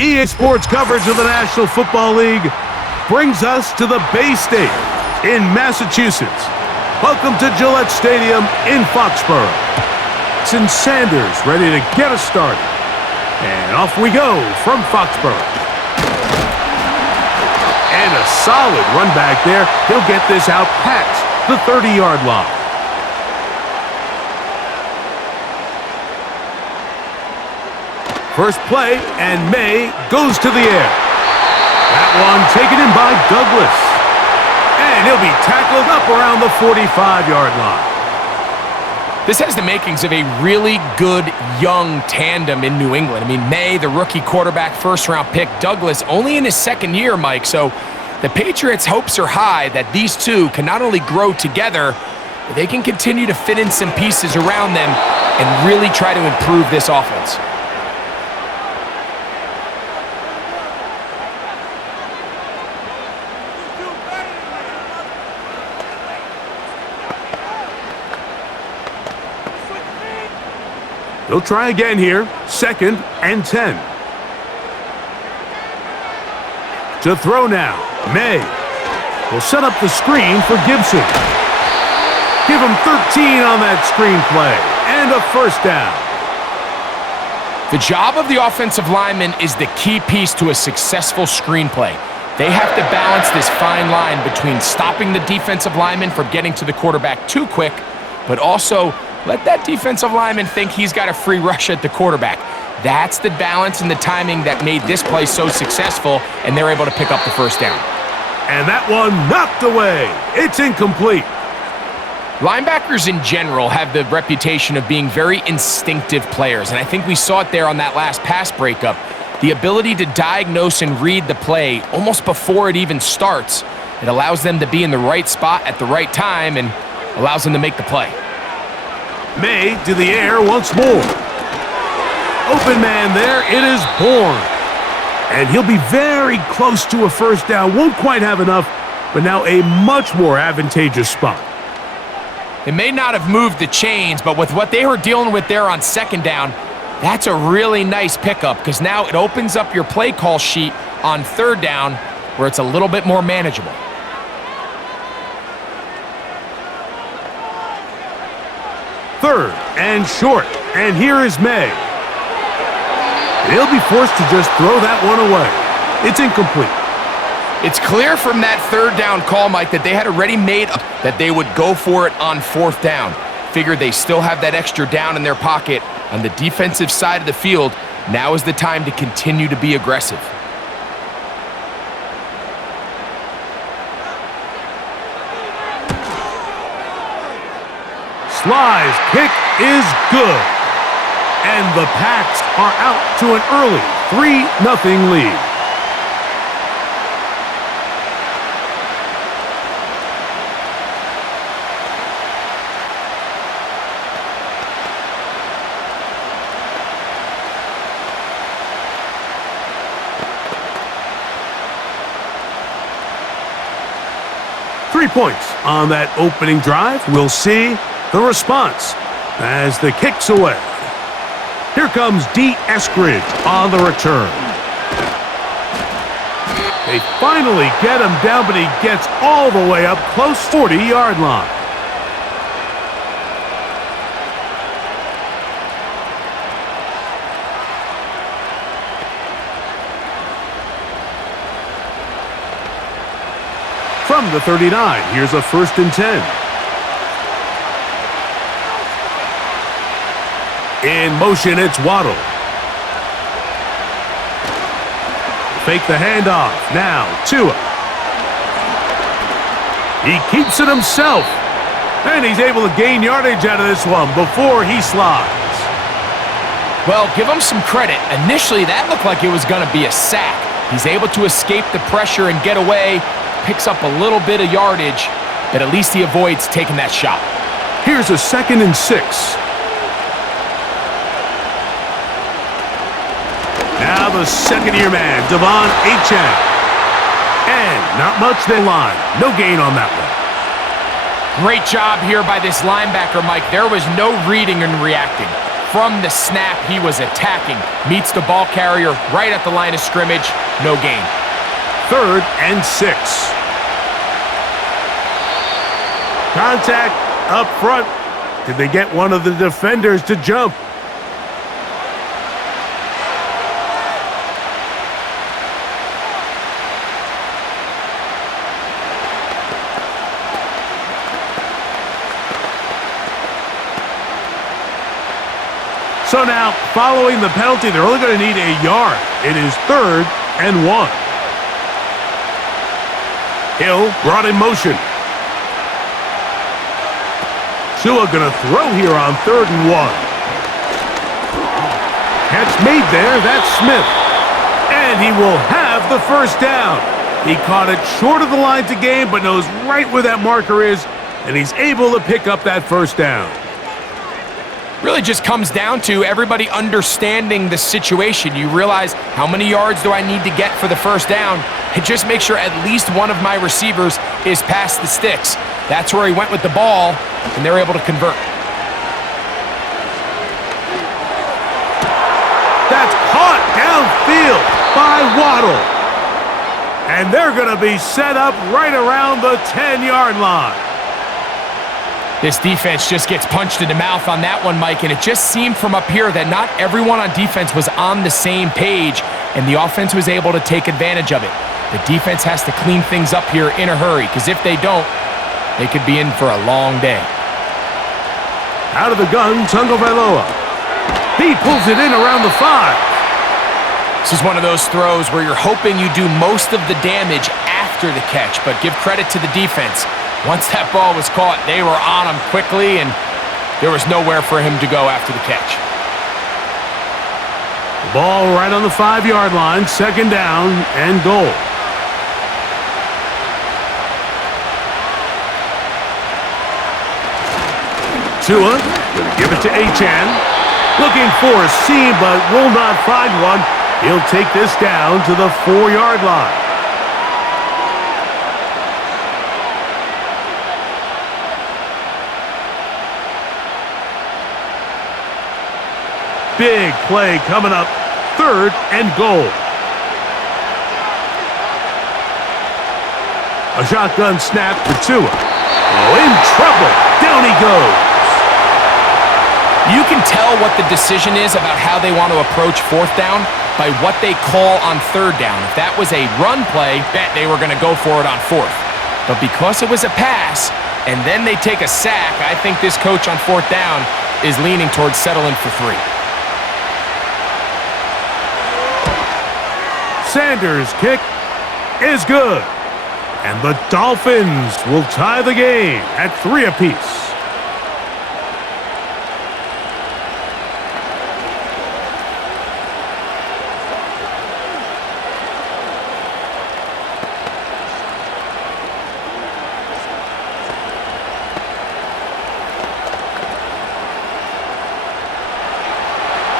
EA Sports coverage of the National Football League brings us to the Bay State in Massachusetts. Welcome to Gillette Stadium in Foxborough. And Sanders ready to get us started. And off we go from Foxborough. And a solid run back there. He'll get this out past the 30-yard line. First play, and May goes to the air. That one taken in by Douglas. And he'll be tackled up around the 45-yard line. This has the makings of a really good young tandem in New England. I mean, May, the rookie quarterback, first-round pick. Douglas, only in his second year, Mike. So the Patriots' hopes are high that these two can not only grow together, but they can continue to fit in some pieces around them and really try to improve this offense. They'll try again here. 2nd and 10. To throw now. May will set up the screen for Gibson. Give him 13 on that screen play. And a first down. The job of the offensive lineman is the key piece to a successful screenplay. They have to balance this fine line between stopping the defensive lineman from getting to the quarterback too quick, but also let that defensive lineman think he's got a free rush at the quarterback. That's the balance and the timing that made this play so successful, and they're able to pick up the first down. And that one knocked away. It's incomplete. Linebackers in general have the reputation of being very instinctive players, and I think we saw it there on that last pass breakup. The ability to diagnose and read the play almost before it even starts. It allows them to be in the right spot at the right time and allows them to make the play. May to the air once more. Open man there, it is Bourne. And he'll be very close to a first down. Won't quite have enough, but now a much more advantageous spot. It may not have moved the chains, but with what they were dealing with there on 2nd down, that's a really nice pickup because now it opens up your play call sheet on 3rd down where it's a little bit more manageable. Third and short, and here is May. He'll be forced to just throw that one away. It's incomplete. It's clear from that 3rd down call, Mike, that they had already made up that they would go for it on 4th down. Figured they still have that extra down in their pocket on the defensive side of the field. Now is the time to continue to be aggressive. Sly's kick is good. And the Pats are out to an early 3-0 lead. Three points on that opening drive. We'll see the response as the kick's away. Here comes D. Eskridge on the return. They finally get him down, but he gets all the way up close 40-yard line. From the 39, here's a 1st and 10. In motion, it's Waddle. Fake the handoff. Now, Tua. He keeps it himself. And he's able to gain yardage out of this one before he slides. Well, give him some credit. Initially, that looked like it was going to be a sack. He's able to escape the pressure and get away. Picks up a little bit of yardage, but at least he avoids taking that shot. Here's a 2nd and 6. Now the second-year man, Devon Achane. And not much they line. No gain on that one. Great job here by this linebacker, Mike. There was no reading and reacting. from the snap, he was attacking. Meets the ball carrier right at the line of scrimmage. No gain. 3rd and 6. Contact up front. Did they get one of the defenders to jump? So now, following the penalty, they're only going to need a yard. It is 3rd and 1. Hill brought in motion. Tua going to throw here on 3rd and 1. Catch made there. That's Smith. And he will have the first down. He caught it short of the line to gain, but knows right where that marker is, and he's able to pick up that first down. Really just comes down to everybody understanding the situation. You realize, how many yards do I need to get for the first down? And just make sure at least one of my receivers is past the sticks. That's where he went with the ball, and they're able to convert. That's caught downfield by Waddle. And they're going to be set up right around the 10-yard line. This defense just gets punched in the mouth on that one, Mike, and it just seemed from up here that not everyone on defense was on the same page, and the offense was able to take advantage of it. The defense has to clean things up here in a hurry, because if they don't, they could be in for a long day. Out of the gun, Tagovailoa. He pulls it in around the 5. This is one of those throws where you're hoping you do most of the damage after the catch, but give credit to the defense. Once that ball was caught, they were on him quickly, and there was nowhere for him to go after the catch. The ball right on the 5-yard line, 2nd down and goal. Tua will give it to Achane. Looking for a seam, but will not find one. He'll take this down to the 4-yard line. Big play coming up, 3rd and goal. A shotgun snap to Tua. Oh, in trouble. Down he goes. You can tell what the decision is about how they want to approach 4th down by what they call on 3rd down. If that was a run play, bet they were going to go for it on 4th. But because it was a pass, and then they take a sack, I think this coach on 4th down is leaning towards settling for 3. Sanders' kick is good. And the Dolphins will tie the game at 3 apiece.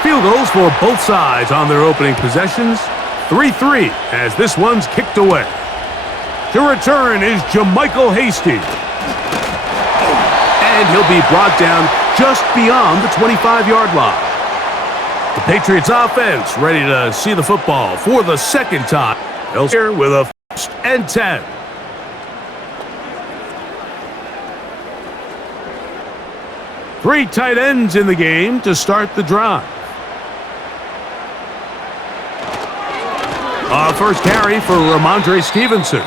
Field goals for both sides on their opening possessions. 3-3 as this one's kicked away. To return is JaMycal Hasty. And he'll be brought down just beyond the 25-yard line. The Patriots offense ready to see the football for the 2nd time. They'll here with a 1st and 10. Three tight ends in the game to start the drive. First carry for Ramondre Stevenson.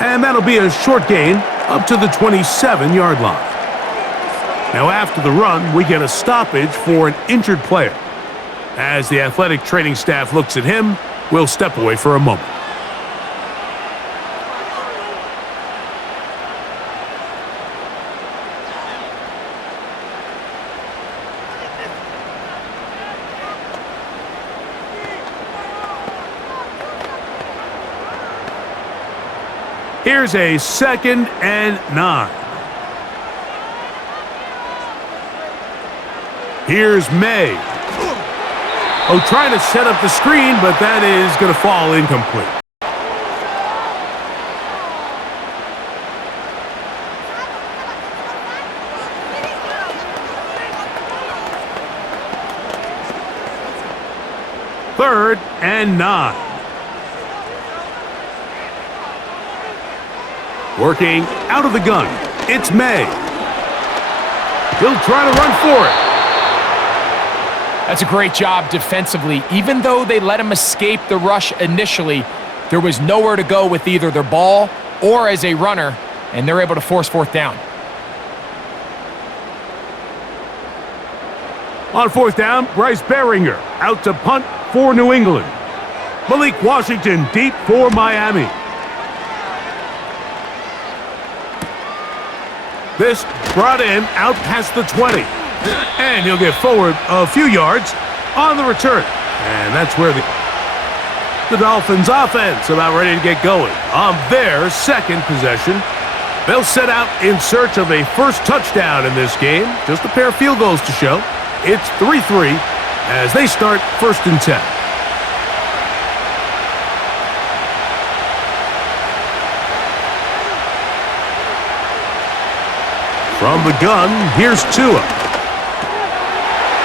And that'll be a short gain up to the 27-yard line. Now after the run, we get a stoppage for an injured player. As the athletic training staff looks at him, we'll step away for a moment. Here's a 2nd and 9. Here's May. Oh, trying to set up the screen, but that is going to fall incomplete. 3rd and 9. Working out of the gun, it's May. He'll try to run for it. That's a great job defensively. Even though they let him escape the rush initially, there was nowhere to go with either their ball or as a runner, and they're able to force 4th down. On 4th down, Bryce Beringer out to punt for New England. Malik Washington deep for Miami. This brought in out past the 20. And he'll get forward a few yards on the return. And that's where the Dolphins offense about ready to get going. On their 2nd possession, they'll set out in search of a first touchdown in this game. Just a pair of field goals to show. It's 3-3 as they start 1st and 10. From the gun, here's Tua.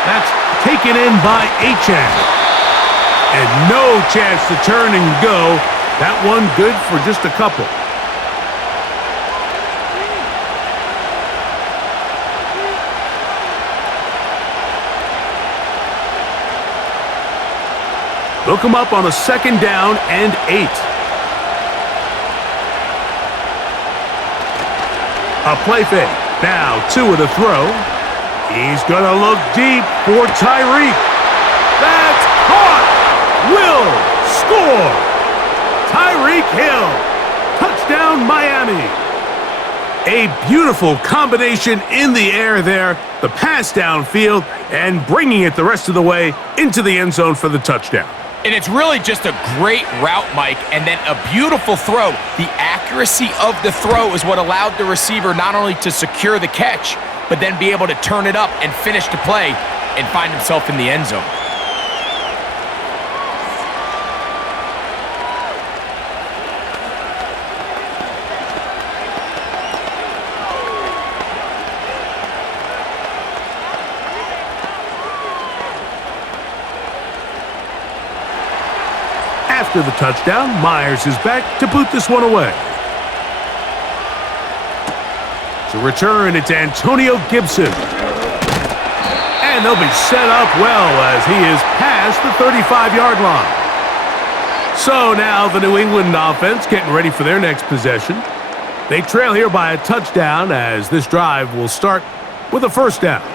That's taken in by Achane. And no chance to turn and go. That one good for just a couple. They'll come up on a 2nd down and 8. A play fake. Now Tua to throw. He's going to look deep for Tyreek. That's caught. Will score. Tyreek Hill. Touchdown, Miami. A beautiful combination in the air there. The pass downfield and bringing it the rest of the way into the end zone for the touchdown. And it's really just a great route, Mike, and then a beautiful throw. The accuracy of the throw is what allowed the receiver not only to secure the catch, but then be able to turn it up and finish the play and find himself in the end zone. After the touchdown, Myers is back to boot this one away. To return, it's Antonio Gibson. And they'll be set up well as he is past the 35-yard line. So now the New England offense getting ready for their next possession. They trail here by a touchdown as this drive will start with a 1st down.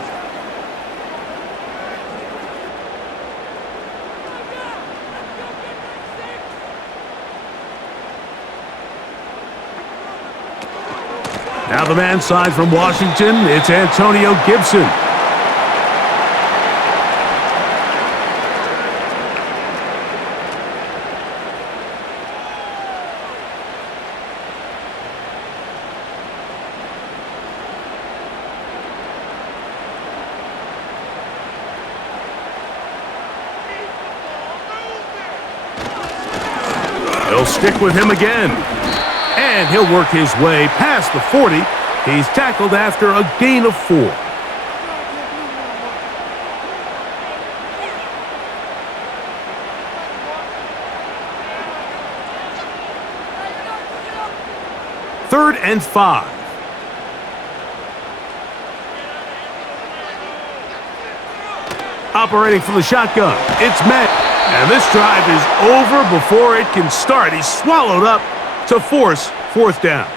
Now the man side from Washington, it's Antonio Gibson. They'll stick with him again. And he'll work his way past the 40. He's tackled after a gain of 4. Third and 5. Operating from the shotgun, it's May. And this drive is over before it can start. He's swallowed up to force 4th down.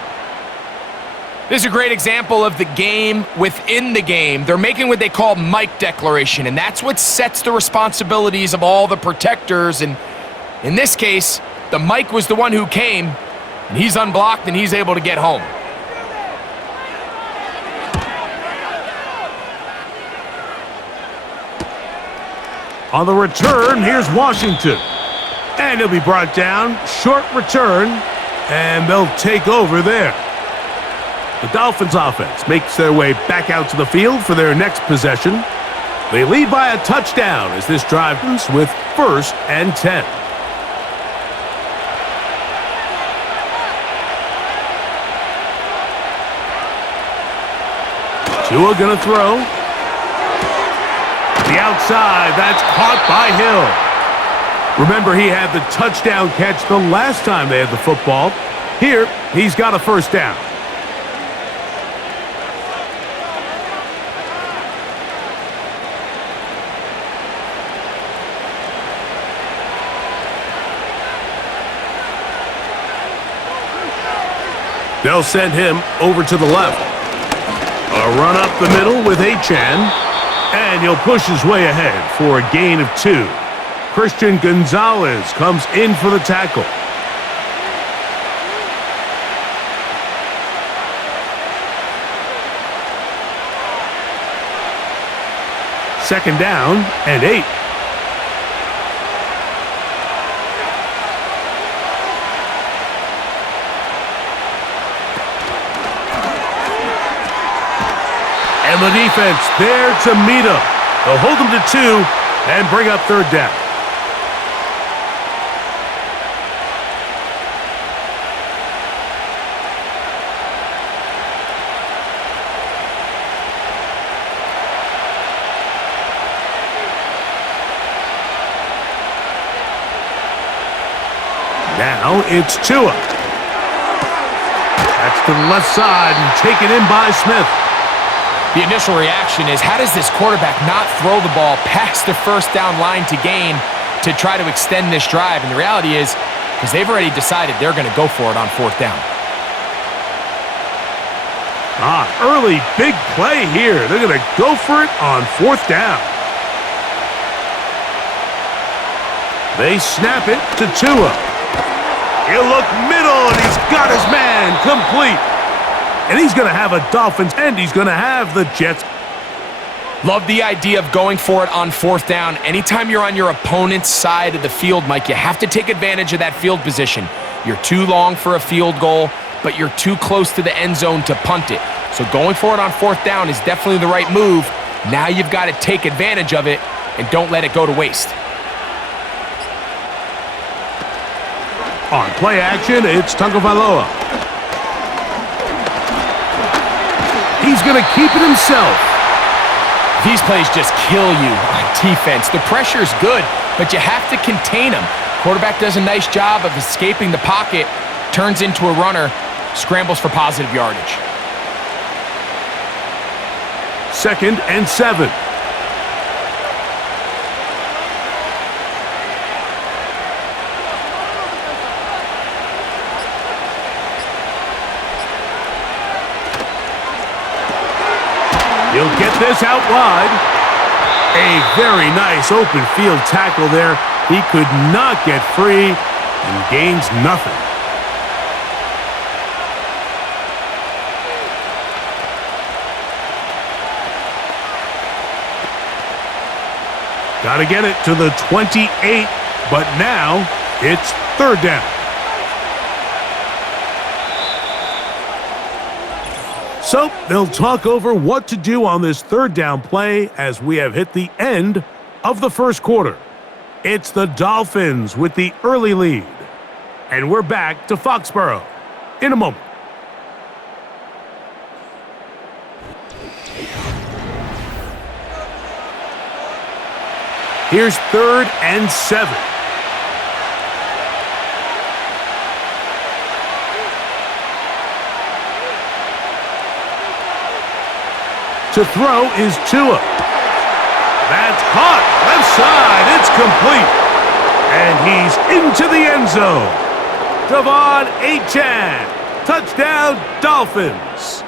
This is a great example of the game within the game. They're making what they call Mike declaration, and that's what sets the responsibilities of all the protectors. And in this case, the Mike was the one who came, and he's unblocked, and he's able to get home. On the return, here's Washington. And he'll be brought down. Short return, and they'll take over there. The Dolphins offense makes their way back out to the field for their next possession. They lead by a touchdown as this drive ends with 1st and 10. Tua gonna throw. The outside, that's caught by Hill. Remember, he had the touchdown catch the last time they had the football. Here, he's got a first down. They'll send him over to the left. A run up the middle with Achan, and he'll push his way ahead for a gain of 2. Christian Gonzalez comes in for the tackle. Second down and 8. And the defense there to meet him. They'll hold him to 2 and bring up third down. Now it's Tua. That's to the left side and taken in by Smith. The initial reaction is, how does this quarterback not throw the ball past the first down line to gain to try to extend this drive? And the reality is, because they've already decided they're going to go for it on fourth down. Early big play here. They're going to go for it on fourth down. They snap it to Tua. He'll look middle, and he's got his man complete. And he's going to have a Dolphins, and he's going to have the Jets. Love the idea of going for it on fourth down. Anytime you're on your opponent's side of the field, Mike, you have to take advantage of that field position. You're too long for a field goal, but you're too close to the end zone to punt it. So going for it on fourth down is definitely the right move. Now you've got to take advantage of it and don't let it go to waste. On play action, it's Tagovailoa. He's going to keep it himself. These plays just kill you on defense. The pressure's good, but you have to contain them. Quarterback does a nice job of escaping the pocket, turns into a runner, scrambles for positive yardage. 2nd and 7. He'll get this out wide. A very nice open field tackle there. He could not get free and gains nothing. Got to get it to the 28, but now it's third down. So they'll talk over what to do on this third down play as we have hit the end of the first quarter. It's the Dolphins with the early lead. And we're back to Foxborough in a moment. Here's 3rd and 7. To throw is Tua. That's caught. Left side. It's complete. And he's into the end zone. Devon Achan. Touchdown, Dolphins.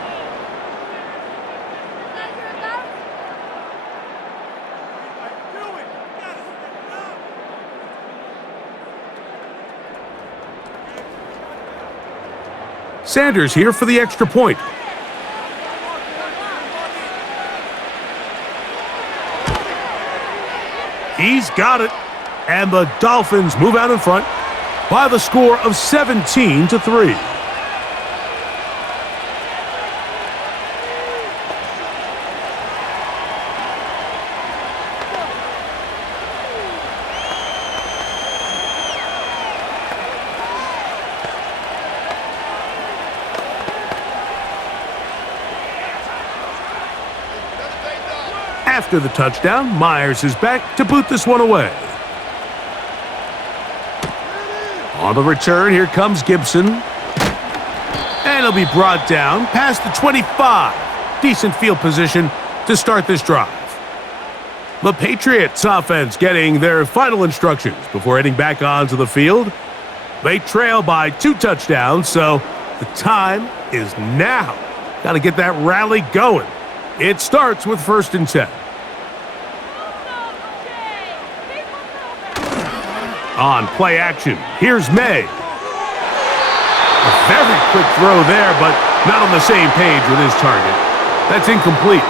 Sanders here for the extra point. He's got it. And the Dolphins move out in front by the score of 17-3. After the touchdown, Myers is back to boot this one away. On the return, here comes Gibson. And he'll be brought down past the 25. Decent field position to start this drive. The Patriots offense getting their final instructions before heading back onto the field. They trail by 2 touchdowns, so the time is now. Got to get that rally going. It starts with 1st and 10. On play action, here's May. A very quick throw there, but not on the same page with his target. That's incomplete.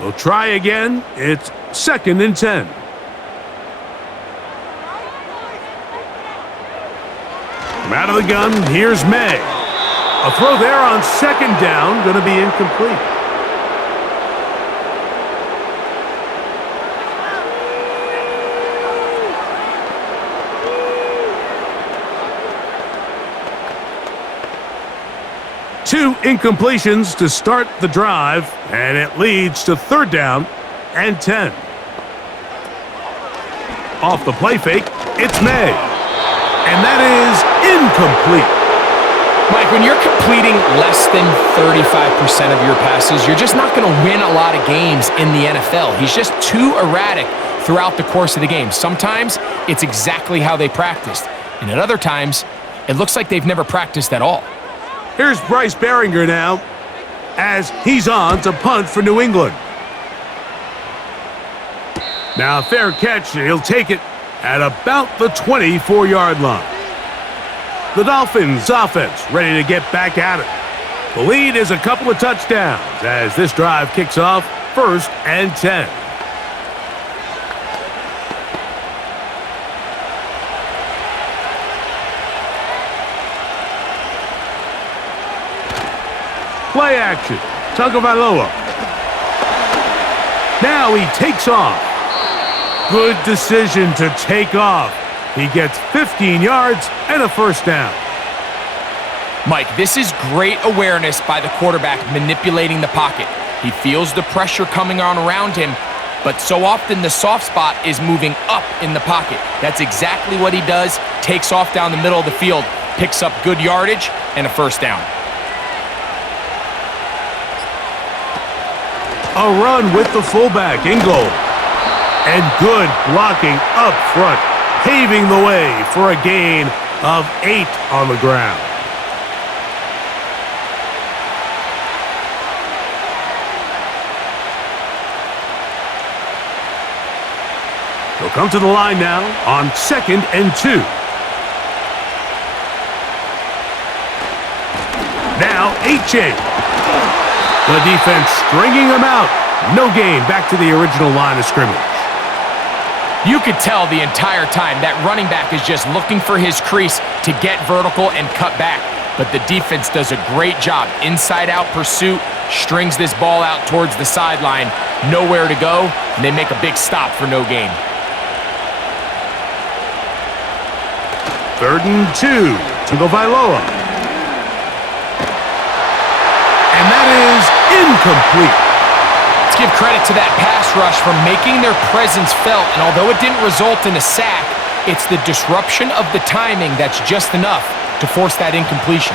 We'll try again. It's 2nd and 10. From out of the gun, here's May. A throw there on 2nd down, going to be incomplete. Two incompletions to start the drive, and it leads to 3rd down and 10. Off the play fake, it's May. And that is incomplete. Mike, when you're completing less than 35% of your passes, you're just not going to win a lot of games in the NFL. He's just too erratic throughout the course of the game. Sometimes it's exactly how they practiced, and at other times, it looks like they've never practiced at all. Here's Bryce Behringer now as he's on to punt for New England. Now, fair catch, and he'll take it at about the 24-yard line. The Dolphins offense ready to get back at it. The lead is a couple of touchdowns as this drive kicks off 1st and 10. Play action. Tagovailoa. Now he takes off. Good decision to take off. He gets 15 yards and a 1st down. Mike, this is great awareness by the quarterback manipulating the pocket. He feels the pressure coming on around him, but so often the soft spot is moving up in the pocket. That's exactly what he does. Takes off down the middle of the field, picks up good yardage and a 1st down. A run with the fullback in goal. And good blocking up front, paving the way for a gain of 8 on the ground. They'll come to the line now on 2nd and 2. Now, H.A. The defense stringing them out. No gain back to the original line of scrimmage. You could tell the entire time that running back is just looking for his crease to get vertical and cut back. But the defense does a great job. Inside-out pursuit, strings this ball out towards the sideline. Nowhere to go, and they make a big stop for no gain. 3rd and 2. Tagovailoa. And that is incomplete. Let's give credit to that pass rush for making their presence felt, and although it didn't result in a sack, it's the disruption of the timing that's just enough to force that incompletion.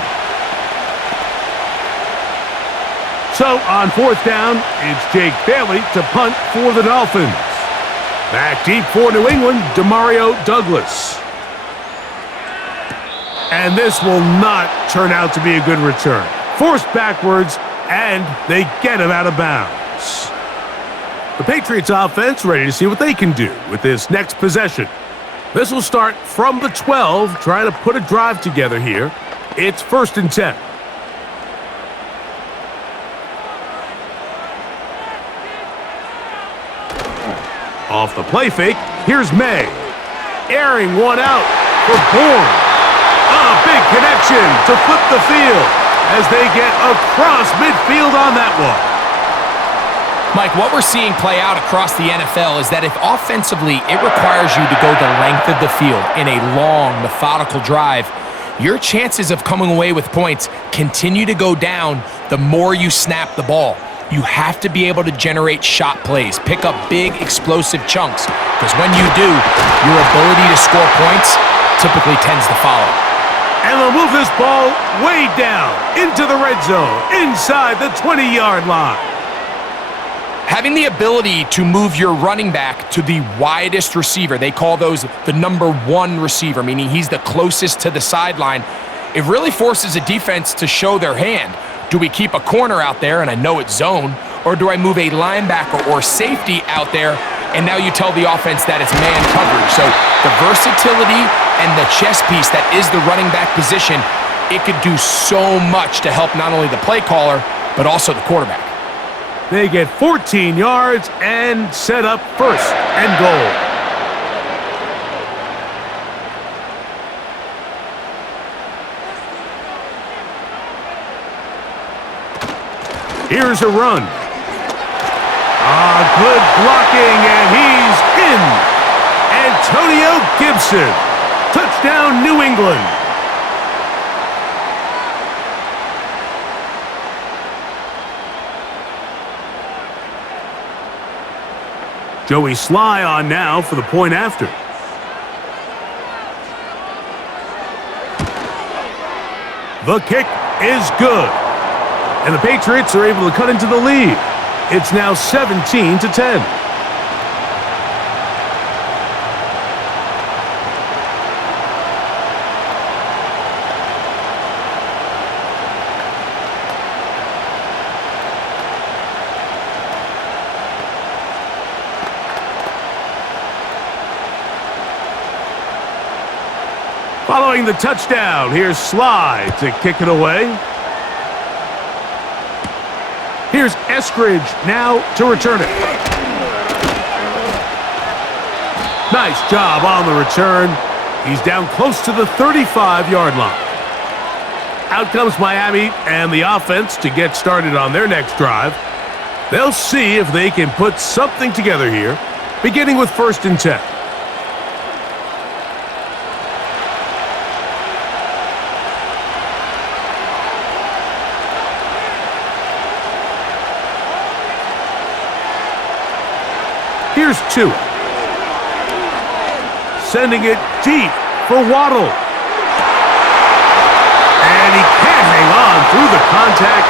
So on 4th down, it's Jake Bailey to punt for the Dolphins. Back deep for New England, Demario Douglas. And this will not turn out to be a good return. Forced backwards, and they get him out of bounds. The Patriots offense ready to see what they can do with this next possession. This will start from the 12, trying to put a drive together here. It's 1st and 10. Off the play fake, here's May. Airing one out for Bourne. A big connection to flip the field as they get across midfield on that one. Mike, what we're seeing play out across the NFL is that if offensively it requires you to go the length of the field in a long, methodical drive, your chances of coming away with points continue to go down the more you snap the ball. You have to be able to generate shot plays, pick up big, explosive chunks, because when you do, your ability to score points typically tends to follow. And they'll move this ball way down into the red zone, inside the 20-yard line. Having the ability to move your running back to the widest receiver, they call those the number one receiver, meaning he's the closest to the sideline, it really forces a defense to show their hand. Do we keep a corner out there, and I know it's zone, or do I move a linebacker or safety out there, and now you tell the offense that it's man coverage? So the versatility and the chess piece that is the running back position, it could do so much to help not only the play caller, but also the quarterback. They get 14 yards and set up first and goal. Here's a run. Good blocking, and he's in. Antonio Gibson. Touchdown, New England. Joey Sly on now for the point after. The kick is good. And the Patriots are able to cut into the lead. It's now 17-10. Following the touchdown, here's Sly to kick it away. Here's Eskridge now to return it. Nice job on the return. He's down close to the 35-yard line. Out comes Miami and the offense to get started on their next drive. They'll see if they can put something together here, beginning with 1st and 10. Here's 2. Sending it deep for Waddle. And he can't hang on through the contact.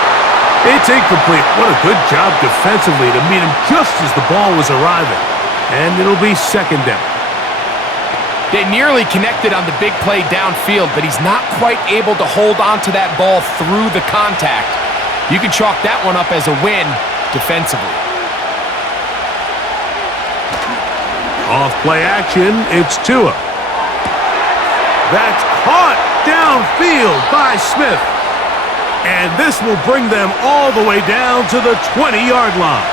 It's incomplete. What a good job defensively to meet him just as the ball was arriving. And it'll be 2nd down. They nearly connected on the big play downfield, but he's not quite able to hold on to that ball through the contact. You can chalk that one up as a win defensively. Off play action, it's Tua. That's caught downfield by Smith. And this will bring them all the way down to the 20-yard line.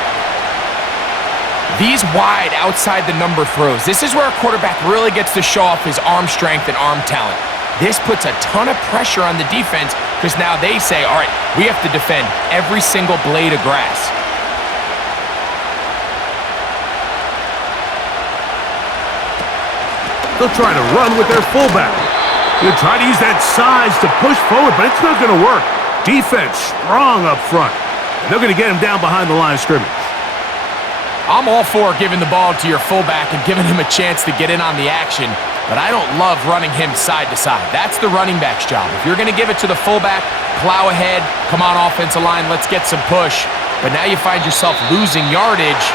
These wide outside the number throws, this is where a quarterback really gets to show off his arm strength and arm talent. This puts a ton of pressure on the defense because now they say, all right, we have to defend every single blade of grass. They'll try to run with their fullback. They'll try to use that size to push forward, but it's not going to work. Defense strong up front. And they're going to get him down behind the line of scrimmage. I'm all for giving the ball to your fullback and giving him a chance to get in on the action, but I don't love running him side to side. That's the running back's job. If you're going to give it to the fullback, plow ahead, come on offensive line, let's get some push. But now you find yourself losing yardage.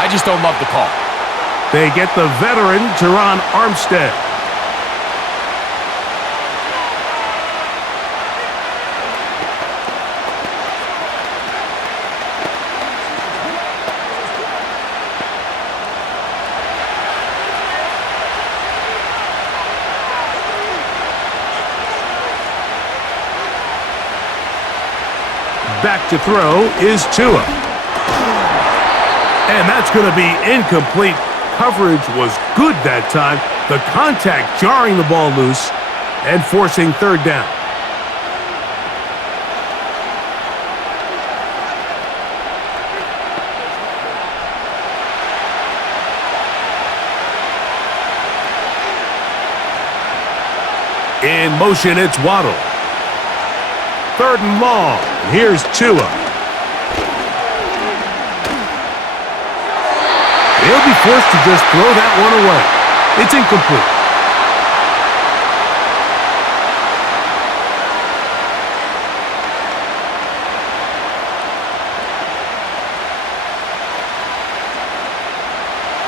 I just don't love the call. They get the veteran, Teron Armstead. Back to throw is Tua. And that's going to be incomplete. Coverage was good that time. The contact jarring the ball loose and forcing 3rd down. In motion, it's Waddle. 3rd and long. Here's Tua. He'll be forced to just throw that one away. It's incomplete.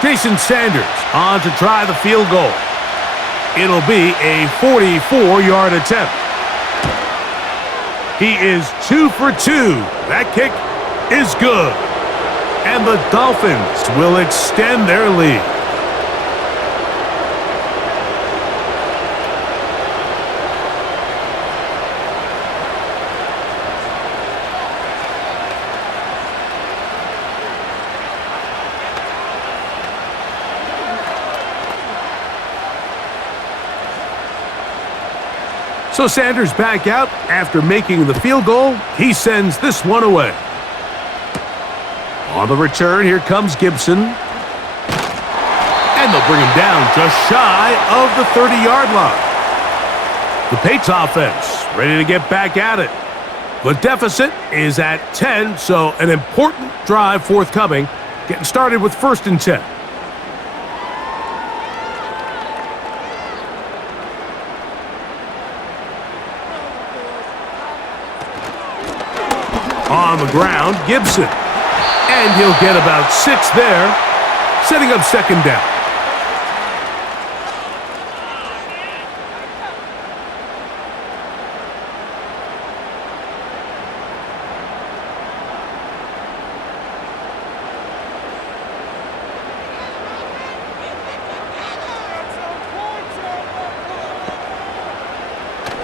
Jason Sanders on to try the field goal. It'll be a 44-yard attempt. He is 2 for 2. That kick is good. And the Dolphins will extend their lead. So Sanders back out after making the field goal. He sends this one away. On the return, here comes Gibson. And they'll bring him down just shy of the 30-yard line. The Patriots offense ready to get back at it. The deficit is at 10, so an important drive forthcoming. Getting started with 1st and 10. On the ground, Gibson. And he'll get about 6 there, setting up 2nd down.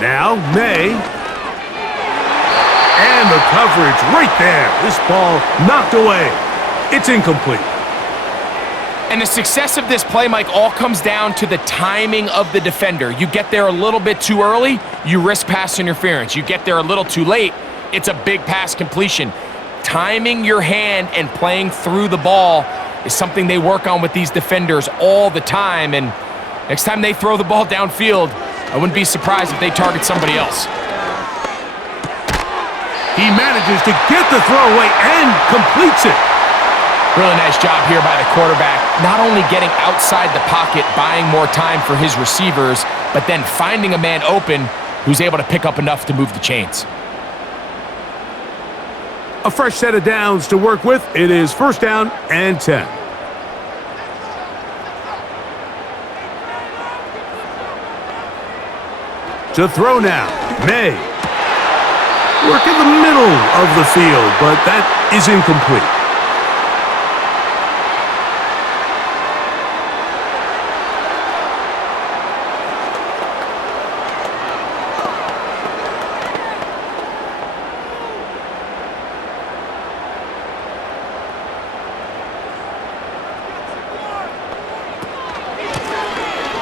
Now, May. And the coverage right there. This ball knocked away. It's incomplete. And the success of this play, Mike, all comes down to the timing of the defender. You get there a little bit too early, you risk pass interference. You get there a little too late, it's a big pass completion. Timing your hand and playing through the ball is something they work on with these defenders all the time. And next time they throw the ball downfield, I wouldn't be surprised if they target somebody else. He manages to get the throw away and completes it. Really nice job here by the quarterback, not only getting outside the pocket, buying more time for his receivers, but then finding a man open who's able to pick up enough to move the chains. A fresh set of downs to work with. It is 1st down and 10. To throw now, May. Work in the middle of the field, but that is incomplete.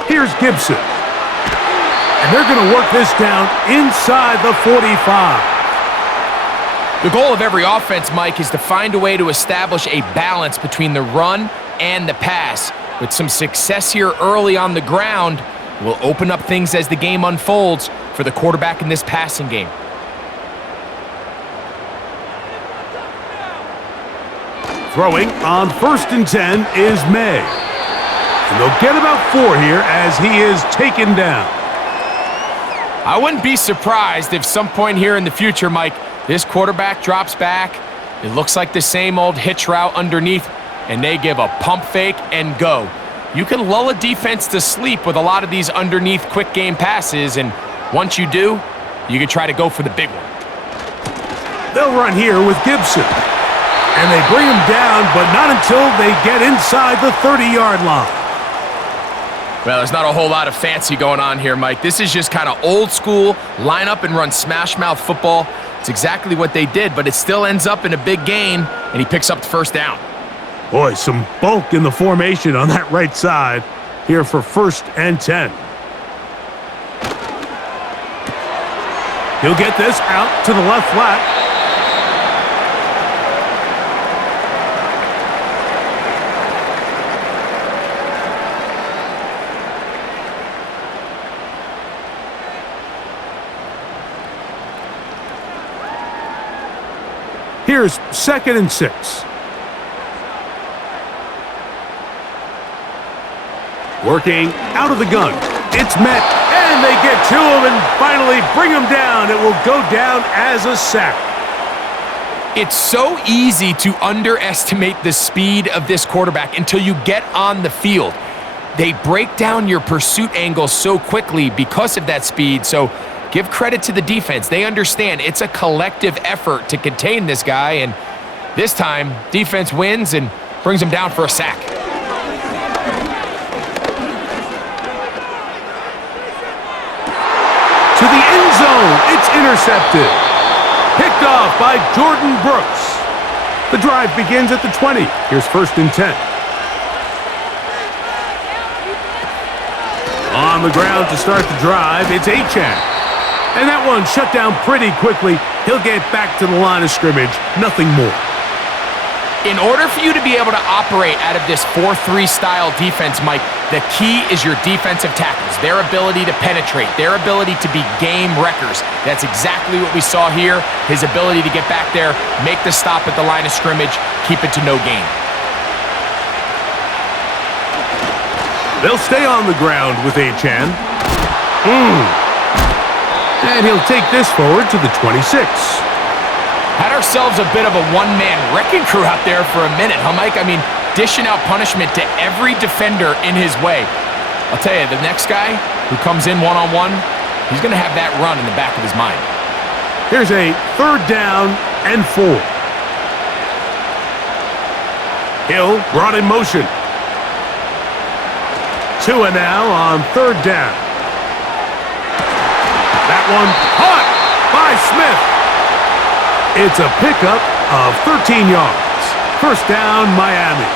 Here's Gibson. And they're going to work this down inside the 45. The goal of every offense, Mike, is to find a way to establish a balance between the run and the pass. With some success here early on the ground, will open up things as the game unfolds for the quarterback in this passing game. Throwing on 1st and 10 is May. And they'll get about 4 here as he is taken down. I wouldn't be surprised if some point here in the future, Mike, this quarterback drops back. It looks like the same old hitch route underneath, and they give a pump fake and go. You can lull a defense to sleep with a lot of these underneath quick game passes, and once you do, you can try to go for the big one. They'll run here with Gibson. And they bring him down, but not until they get inside the 30-yard line. Well, there's not a whole lot of fancy going on here, Mike. This is just kind of old school, line up and run smash mouth football. It's exactly what they did, but it still ends up in a big gain, and he picks up the 1st down. Boy, some bulk in the formation on that right side here for 1st and 10. He'll get this out to the left flat. Here's 2nd and 6. Working out of the gun. It's met, and they get to him and finally bring him down. It will go down as a sack. It's so easy to underestimate the speed of this quarterback until you get on the field. They break down your pursuit angle so quickly because of that speed, so give credit to the defense. They understand it's a collective effort to contain this guy, and this time, defense wins and brings him down for a sack. To the end zone, it's intercepted. Picked off by Jordan Brooks. The drive begins at the 20. Here's 1st and 10. On the ground to start the drive, it's Achane. And that one shut down pretty quickly. He'll get back to the line of scrimmage, nothing more. In order for you to be able to operate out of this 4-3 style defense, Mike, the key is your defensive tackles, their ability to penetrate, their ability to be game wreckers. That's exactly what we saw here, his ability to get back there, make the stop at the line of scrimmage, keep it to no gain. They'll stay on the ground with Achane. And he'll take this forward to the 26. Had ourselves a bit of a one-man wrecking crew out there for a minute, huh, Mike? I mean, dishing out punishment to every defender in his way. I'll tell you, the next guy who comes in one-on-one, he's going to have that run in the back of his mind. Here's a 3rd down and 4. Hill brought in motion. Tua now on 3rd down. That one caught by Smith. It's a pickup of 13 yards. 1st down, Miami.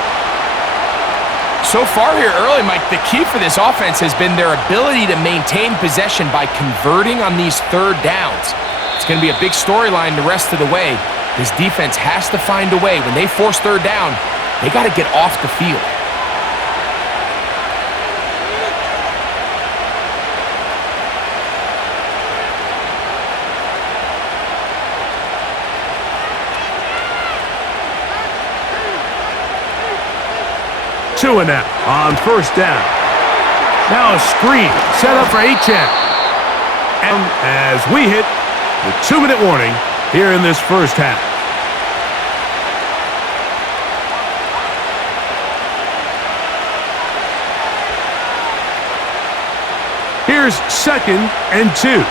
So far here early, Mike, the key for this offense has been their ability to maintain possession by converting on these 3rd downs. It's going to be a big storyline the rest of the way. This defense has to find a way. When they force 3rd down, they got to get off the field. Tua now on 1st down. Now a screen set up for Achane. And as we hit the 2-minute warning here in this 1st half. Here's 2nd and 2.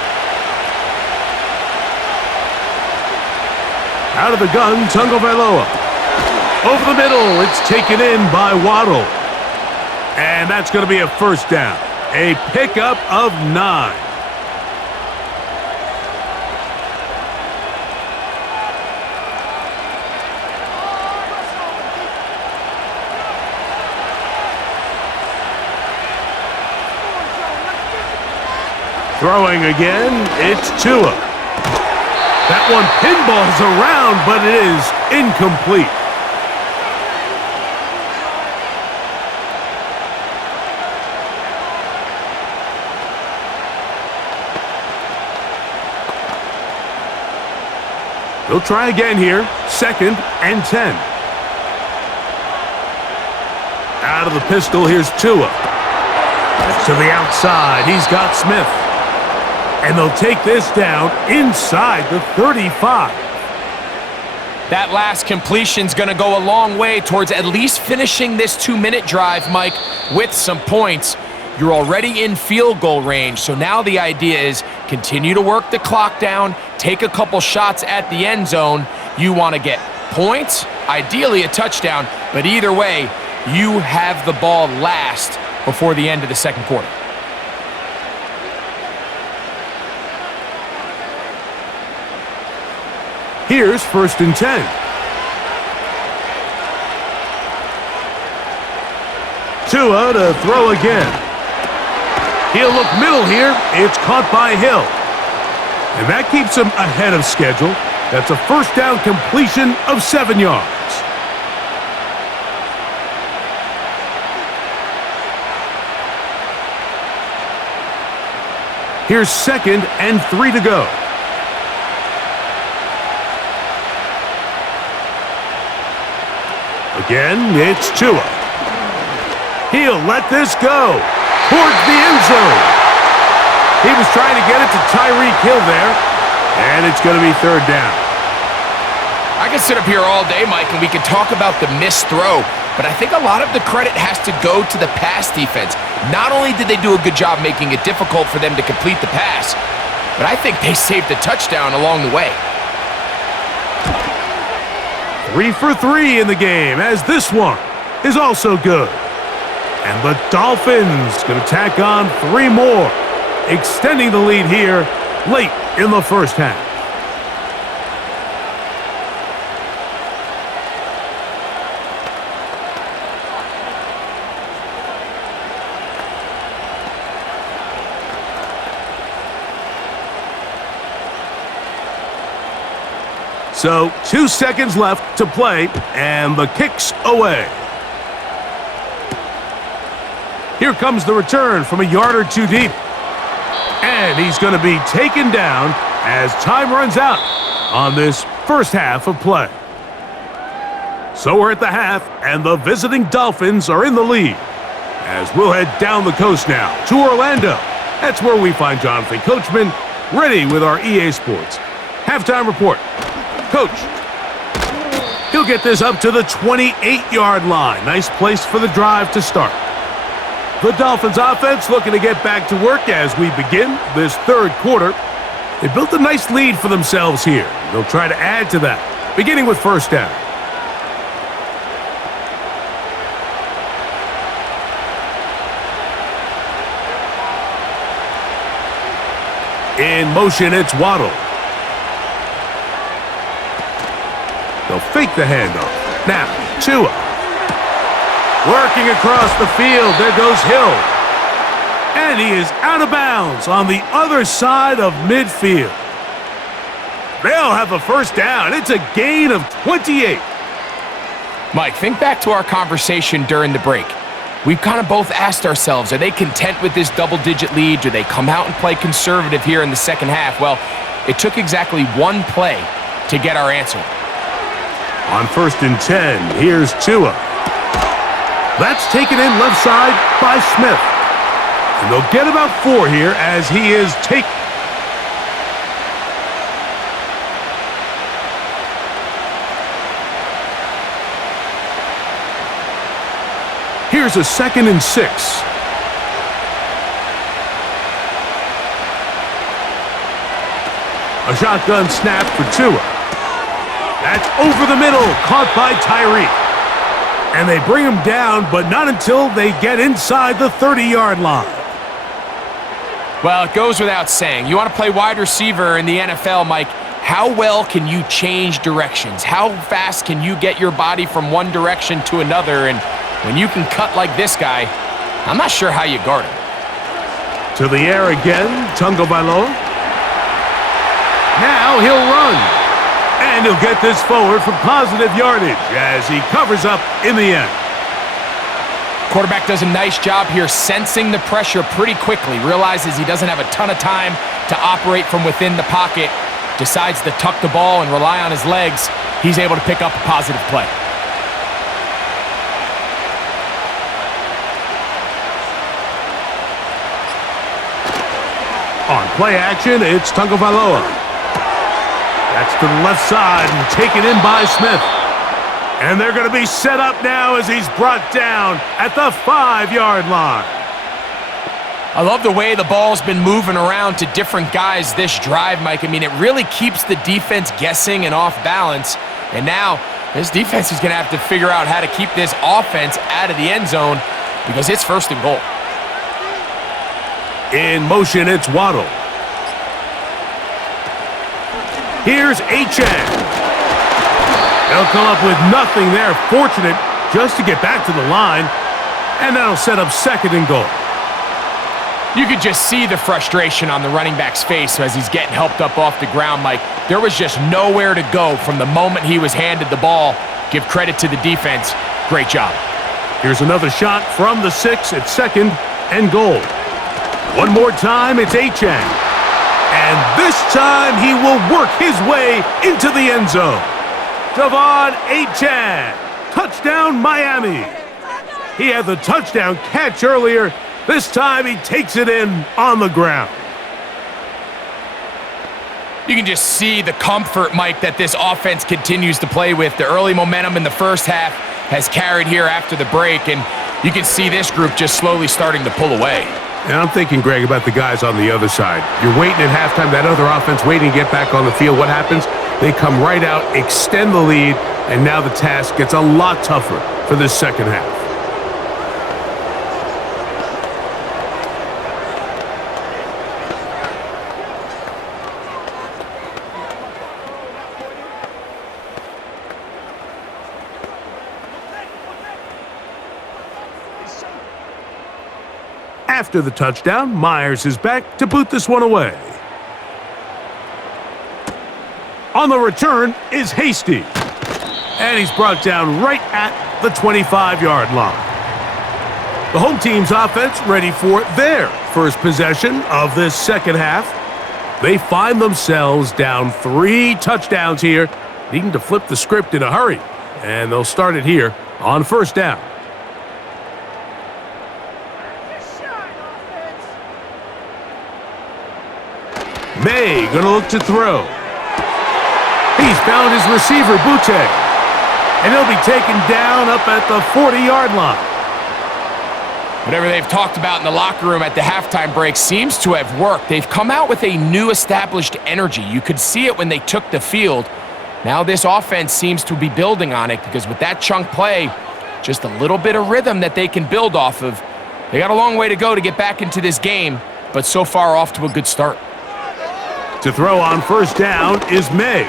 Out of the gun, Tagovailoa. Over the middle, it's taken in by Waddle. And that's going to be a 1st down. A pickup of 9. Throwing again, it's Tua. That one pinballs around, but it is incomplete. He'll try again here. 2nd and 10. Out of the pistol, here's Tua. To the outside, he's got Smith. And they'll take this down inside the 35. That last completion's going to go a long way towards at least finishing this 2-minute drive, Mike, with some points. You're already in field goal range, so now the idea is continue to work the clock down, take a couple shots at the end zone. You want to get points, ideally a touchdown, but either way, you have the ball last before the end of the 2nd quarter. Here's 1st and 10. Tua to throw again. He'll look middle here. It's caught by Hill. And that keeps him ahead of schedule. That's a 1st down completion of 7 yards. Here's 2nd and 3 to go. Again, it's Tua. He'll let this go towards the end zone. He was trying to get it to Tyreek Hill there, and it's going to be third down. I could sit up here all day, Mike, and we could talk about the missed throw, but I think a lot of the credit has to go to the pass defense. Not only did they do a good job making it difficult for them to complete the pass, but I think they saved a touchdown along the way. 3 for 3 in the game, as this one is also good. And the Dolphins going to tack on 3 more, extending the lead here late in the first half. So 2 seconds left to play, and the kick's away. Here comes the return from a yard or 2 deep. And he's going to be taken down as time runs out on this first half of play. So we're at the half, and the visiting Dolphins are in the lead. As we'll head down the coast now to Orlando. That's where we find Jonathan Coachman, ready with our EA Sports halftime report. Coach, he'll get this up to the 28-yard line. Nice place for the drive to start. The Dolphins offense looking to get back to work as we begin this third quarter. They built a nice lead for themselves here. They'll try to add to that, beginning with first down. In motion, it's Waddle. They'll fake the handoff. Now, Tua. Working across the field, there goes Hill. And he is out of bounds on the other side of midfield. They'll have a first down. It's a gain of 28. Mike, think back to our conversation during the break. We've kind of both asked ourselves, are they content with this double-digit lead? Do they come out and play conservative here in the second half? Well, it took exactly 1 play to get our answer. On 1st and 10, here's Tua. That's taken in left side by Smith. And they'll get about 4 here as he is taken. Here's a 2nd and 6. A shotgun snap for Tua. That's over the middle, caught by Tyreek. And they bring him down, but not until they get inside the 30-yard line. Well, it goes without saying. You want to play wide receiver in the NFL, Mike, how well can you change directions? How fast can you get your body from one direction to another? And when you can cut like this guy, I'm not sure how you guard him. To the air again, Tagovailoa. Now he'll run. And he'll get this forward for positive yardage as he covers up in the end. Quarterback does a nice job here sensing the pressure pretty quickly, realizes he doesn't have a ton of time to operate from within the pocket, decides to tuck the ball and rely on his legs. He's able to pick up a positive play. On play action, it's Tagovailoa. That's to the left side and taken in by Smith. And they're going to be set up now as he's brought down at the 5-yard line. I love the way the ball's been moving around to different guys this drive, Mike. I mean, it really keeps the defense guessing and off balance. And now this defense is going to have to figure out how to keep this offense out of the end zone because it's 1st and goal. In motion, it's Waddle. Here's Achane. They'll come up with nothing there. Fortunate just to get back to the line. And that'll set up 2nd and goal. You could just see the frustration on the running back's face as he's getting helped up off the ground, Mike. There was just nowhere to go from the moment he was handed the ball. Give credit to the defense. Great job. Here's another shot from the 6 at 2nd and goal. One more time, it's Achane. And this time, he will work his way into the end zone. Devon Achane Touchdown, Miami. He had the touchdown catch earlier. This time he takes it in on the ground. You can just see the comfort, Mike, that this offense continues to play with. The early momentum in the first half has carried here after the break, and you can see this group just slowly starting to pull away. And I'm thinking, Greg, about the guys on the other side. You're waiting at halftime, that other offense waiting to get back on the field. What happens? They come right out, extend the lead, and now the task gets a lot tougher for this second half. After the touchdown, Myers is back to boot this one away. On the return is Hasty. And he's brought down right at the 25-yard line. The home team's offense ready for their first possession of this second half. They find themselves down 3 touchdowns here, needing to flip the script in a hurry. And they'll start it here on first down. May gonna look to throw. He's found his receiver, Butte. And he'll be taken down up at the 40-yard line. Whatever they've talked about in the locker room at the halftime break seems to have worked. They've come out with a new established energy. You could see it when they took the field. Now this offense seems to be building on it because with that chunk play, just a little bit of rhythm that they can build off of. They got a long way to go to get back into this game, but so far off to a good start. To throw on first down is May.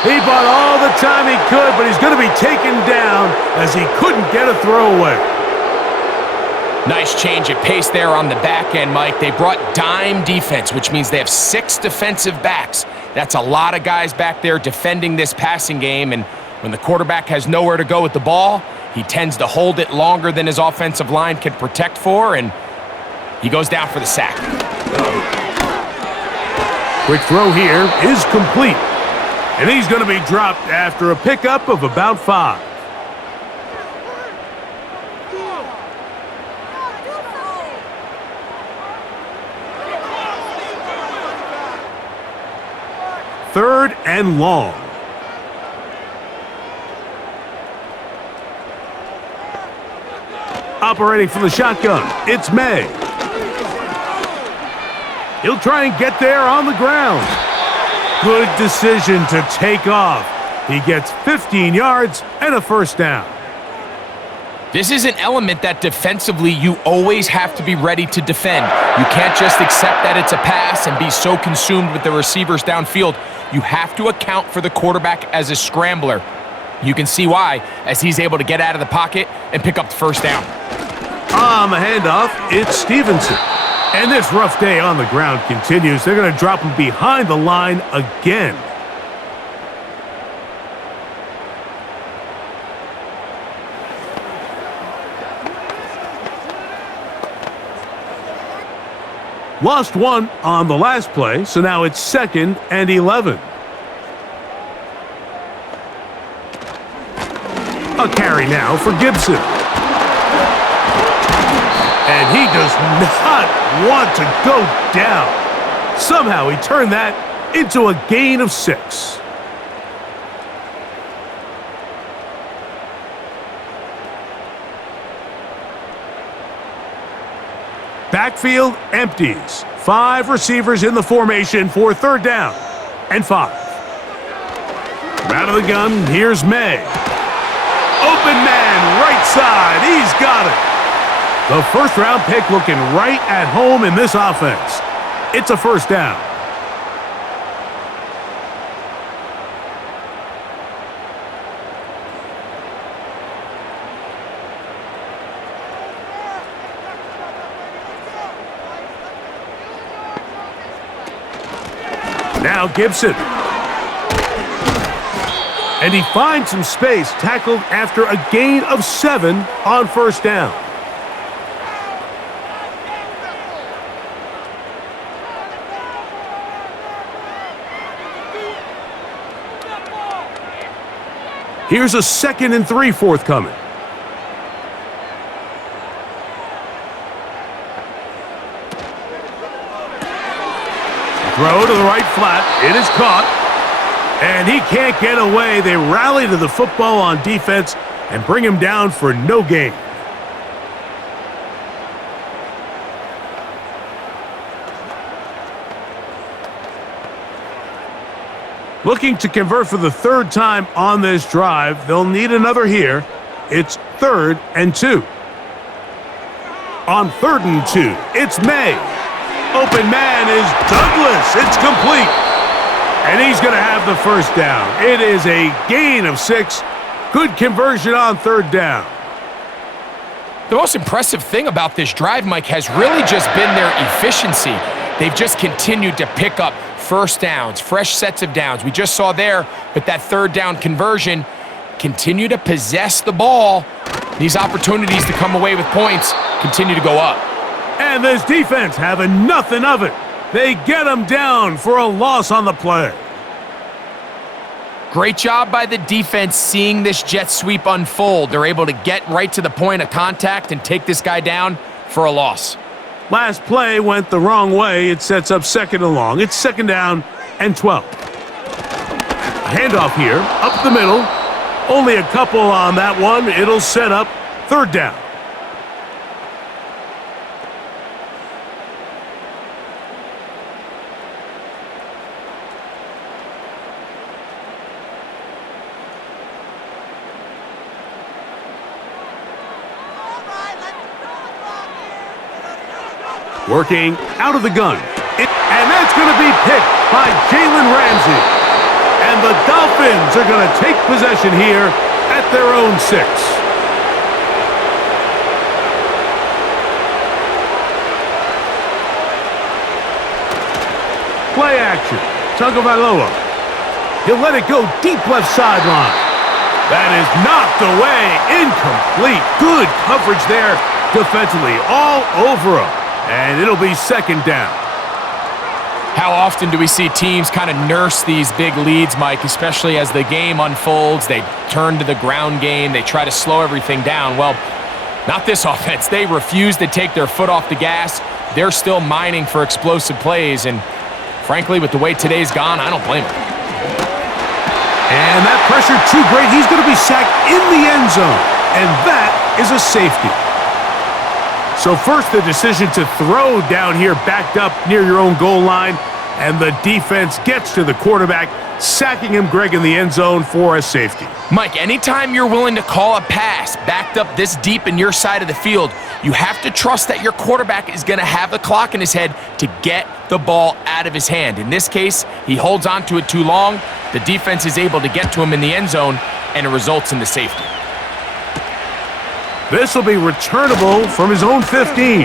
He bought all the time he could, but he's going to be taken down as he couldn't get a throwaway. Nice change of pace there on the back end, Mike. They brought dime defense, which means they have 6 defensive backs. That's a lot of guys back there defending this passing game, and when the quarterback has nowhere to go with the ball, he tends to hold it longer than his offensive line can protect for, and he goes down for the sack. Quick throw here is complete. And he's going to be dropped after a pickup of about 5. Third and long. Operating from the shotgun, it's May. He'll try and get there on the ground. Good decision to take off. He gets 15 yards and a first down. This is an element that defensively you always have to be ready to defend. You can't just accept that it's a pass and be so consumed with the receivers downfield. You have to account for the quarterback as a scrambler. You can see why, as he's able to get out of the pocket and pick up the first down. On the handoff, it's Stevenson. And this rough day on the ground continues. They're going to drop him behind the line again. Lost one on the last play, so now it's 2nd and 11. A carry now for Gibson. And he does not want to go down. Somehow he turned that into a gain of 6. Backfield empties. 5 receivers in the formation for third down and 5. Out of the gun, here's May. Open man, right side. He's got it. The first-round pick looking right at home in this offense. It's a first down. Now Gibson. And he finds some space, tackled after a gain of 7 on first down. Here's a 2nd and 3 forthcoming. Throw to the right flat. It is caught. And he can't get away. They rally to the football on defense and bring him down for no gain. Looking to convert for the 3rd time on this drive. They'll need another here. It's 3rd and 2. On 3rd and 2, it's May. Open man is Douglas. It's complete. And he's going to have the 1st down. It is a gain of 6. Good conversion on 3rd down. The most impressive thing about this drive, Mike, has really just been their efficiency. They've just continued to pick up 1st downs, fresh sets of downs. We just saw there with that 3rd down conversion, continue to possess the ball. These opportunities to come away with points continue to go up. And this defense having nothing of it. They get him down for a loss on the play. Great job by the defense seeing this jet sweep unfold. They're able to get right to the point of contact and take this guy down for a loss. Last play went the wrong way. It sets up 2nd and long. It's 2nd down and 12. A handoff here, up the middle. Only a couple on that one. It'll set up 3rd down. Working out of the gun. And that's going to be picked by Jalen Ramsey. And the Dolphins are going to take possession here at their own 6. Play action. Tagovailoa. He'll let it go deep left sideline. That is knocked away. Incomplete. Good coverage there defensively. All over him. And it'll be 2nd down. How often do we see teams kind of nurse these big leads, Mike, especially as the game unfolds? They turn to the ground game. They try to slow everything down. Well, not this offense. They refuse to take their foot off the gas. They're still mining for explosive plays. And frankly, with the way today's gone, I don't blame them. And that pressure too great. He's going to be sacked in the end zone. And that is a safety. So first, the decision to throw down here backed up near your own goal line, and the defense gets to the quarterback, sacking him, Greg, in the end zone for a safety. Mike, anytime you're willing to call a pass backed up this deep in your side of the field, you have to trust that your quarterback is going to have the clock in his head to get the ball out of his hand. In this case, he holds on to it too long. The defense is able to get to him in the end zone, and it results in the safety. This will be returnable from his own 15.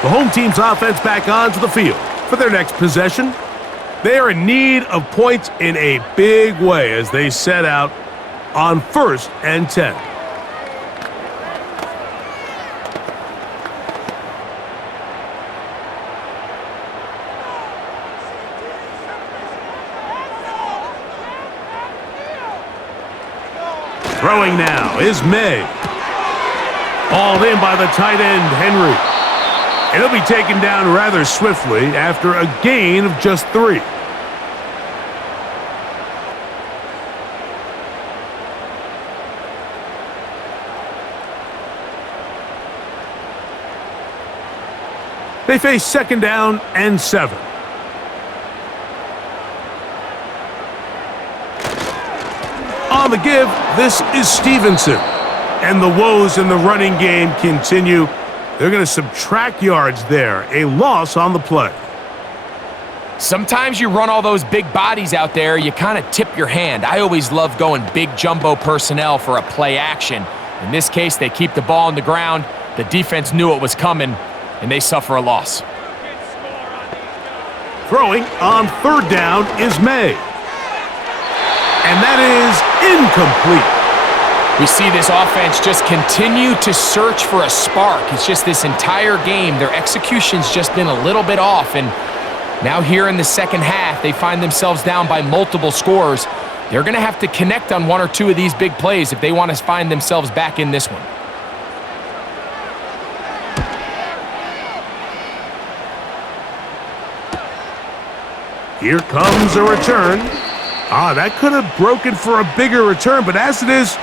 The home team's offense back onto the field for their next possession. They are in need of points in a big way as they set out on 1st and 10. Throwing now is May. Hauled in by the tight end, Henry. And he'll be taken down rather swiftly after a gain of just 3. They face 2nd down and 7. On the give, this is Stevenson. And the woes in the running game continue. They're going to subtract yards there. A loss on the play. Sometimes you run all those big bodies out there, you kind of tip your hand. I always love going big jumbo personnel for a play action. In this case, they keep the ball on the ground. The defense knew it was coming, and they suffer a loss. Throwing on 3rd down is May. And that is incomplete. We see this offense just continue to search for a spark. It's just this entire game, their execution's just been a little bit off, and Now here in the second half, they find themselves down by multiple scores. They're going to have to connect on one or two of these big plays if they want to find themselves back in this one. Here comes a return. That could have broken for a bigger return, but as it is,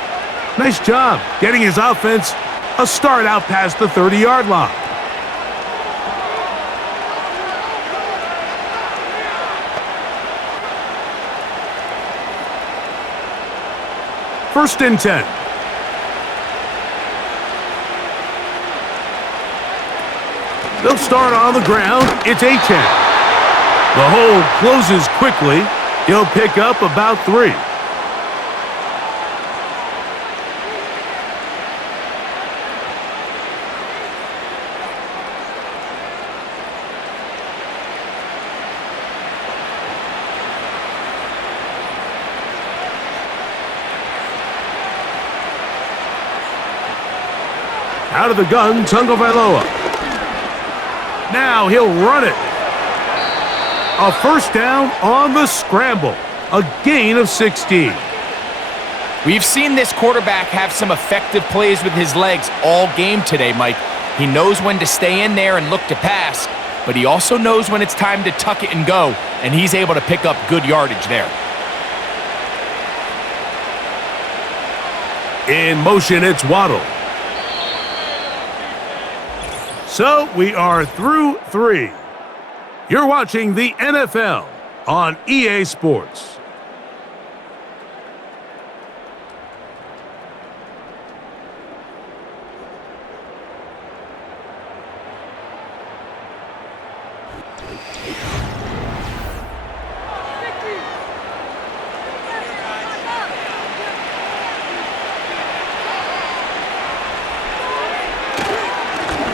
nice job getting his offense a start out past the 30-yard line. First and 10. They'll start on the ground. It's Achane. The hole closes quickly. He'll pick up about 3. Out of the gun, Tagovailoa. Now he'll run it. A first down on the scramble. A gain of 16. We've seen this quarterback have some effective plays with his legs all game today, Mike. He knows when to stay in there and look to pass, but he also knows when it's time to tuck it and go, and he's able to pick up good yardage there. In motion, it's Waddle. So we are through 3. You're watching the NFL on EA Sports.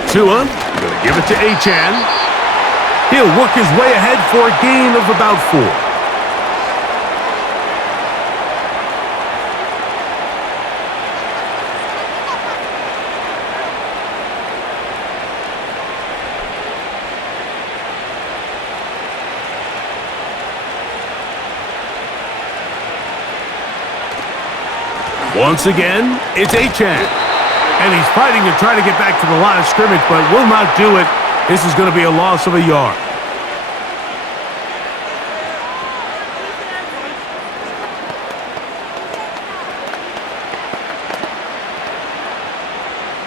Tua, gonna give it to Achane. He'll work his way ahead for a gain of about 4. Once again, it's Achane. And he's fighting to try to get back to the line of scrimmage, but will not do it. This is going to be a loss of a yard.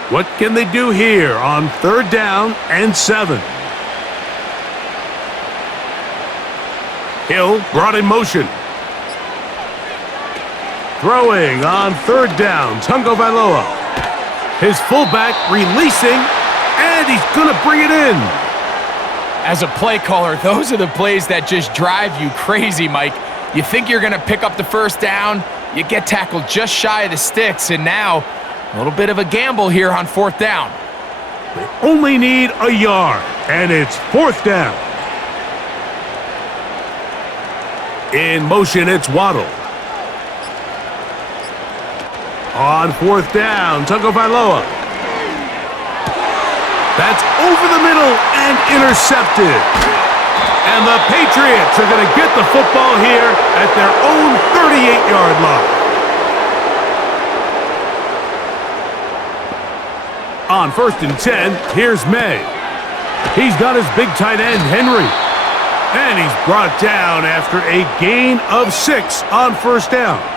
What can they do here on 3rd down and 7? Hill brought in motion. Throwing on 3rd down, Tagovailoa. His fullback releasing, and he's going to bring it in. As a play caller, those are the plays that just drive you crazy, Mike. You think you're going to pick up the first down, you get tackled just shy of the sticks, and now a little bit of a gamble here on 4th down. They only need a yard, and it's 4th down. In motion, it's Waddle. On 4th down, Tagovailoa. That's over the middle and intercepted. And the Patriots are going to get the football here at their own 38-yard line. On 1st and 10, here's May. He's got his big tight end, Henry. And he's brought down after a gain of 6 on 1st down.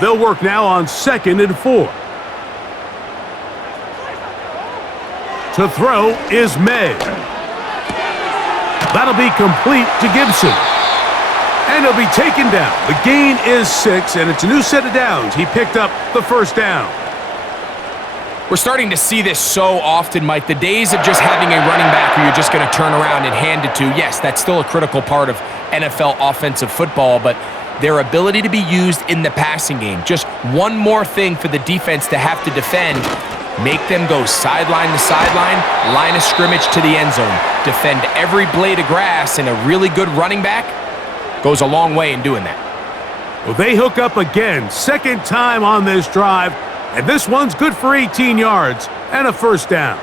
They'll work now on 2nd and 4. To throw is May. That'll be complete to Gibson. And he'll be taken down. The gain is 6, and it's a new set of downs. He picked up the 1st down. We're starting to see this so often, Mike. The days of just having a running back who you're just going to turn around and hand it to, yes, that's still a critical part of NFL offensive football, but their ability to be used in the passing game. Just one more thing for the defense to have to defend. Make them go sideline to sideline, line of scrimmage to the end zone. Defend every blade of grass, and a really good running back goes a long way in doing that. Well, they hook up again, second time on this drive, and this one's good for 18 yards and a first down.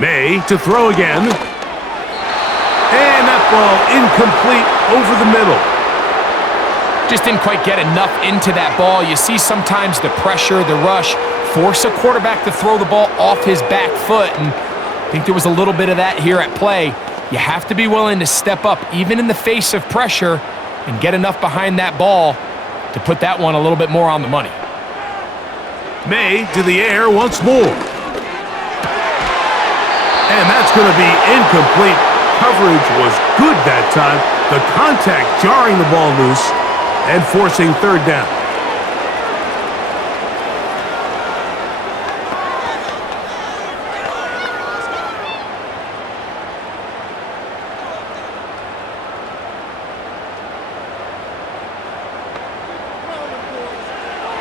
May to throw again. And that ball incomplete over the middle. Just didn't quite get enough into that ball. You see sometimes the pressure, the rush, force a quarterback to throw the ball off his back foot, and I think there was a little bit of that here at play. You have to be willing to step up, even in the face of pressure, and get enough behind that ball to put that one a little bit more on the money. May to the air once more. And that's going to be incomplete. Coverage was good that time. The contact jarring the ball loose and forcing third down.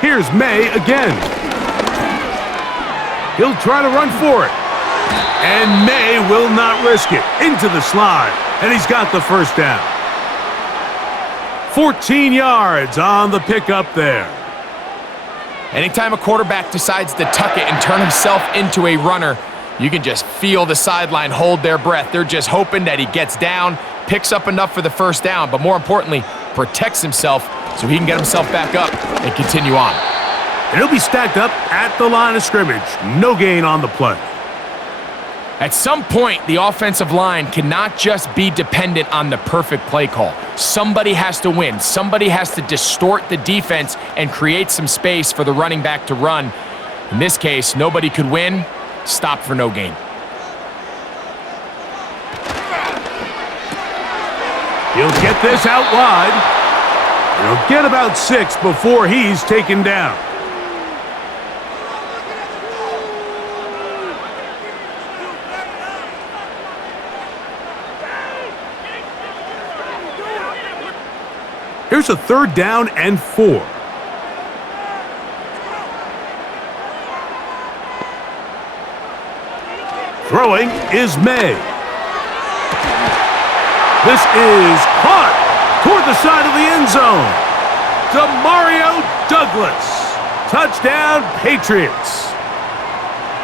Here's May again. He'll try to run for it. And May will not risk it. Into the slide. And he's got the first down. 14 yards on the pickup there. Anytime a quarterback decides to tuck it and turn himself into a runner, you can just feel the sideline hold their breath. They're just hoping that he gets down, picks up enough for the first down, but more importantly, protects himself so he can get himself back up and continue on. And he'll be stacked up at the line of scrimmage. No gain on the play. At some point, the offensive line cannot just be dependent on the perfect play call. Somebody has to win. Somebody has to distort the defense and create some space for the running back to run. In this case, nobody could win. Stop for no gain. He'll get this out wide. He'll get about 6 before he's taken down. Here's a third down and 4. Throwing is May. This is caught toward the side of the end zone. Demario Douglas. Touchdown, Patriots.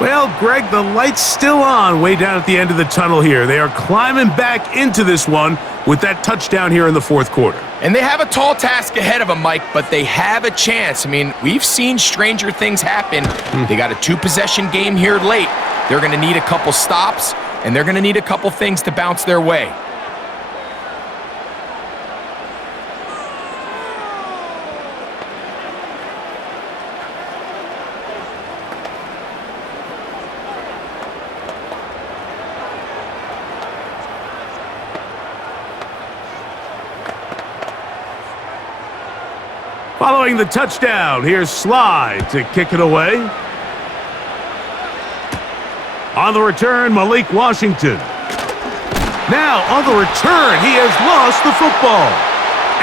Well, Greg, the light's still on way down at the end of the tunnel here. They are climbing back into this one with that touchdown here in the fourth quarter. And they have a tall task ahead of them, Mike, but they have a chance. I mean, we've seen stranger things happen. They got a 2-possession game here late. They're going to need a couple stops, and they're going to need a couple things to bounce their way. Following the touchdown, here's Slide to kick it away. On the return, Malik Washington. Now, on the return, he has lost the football.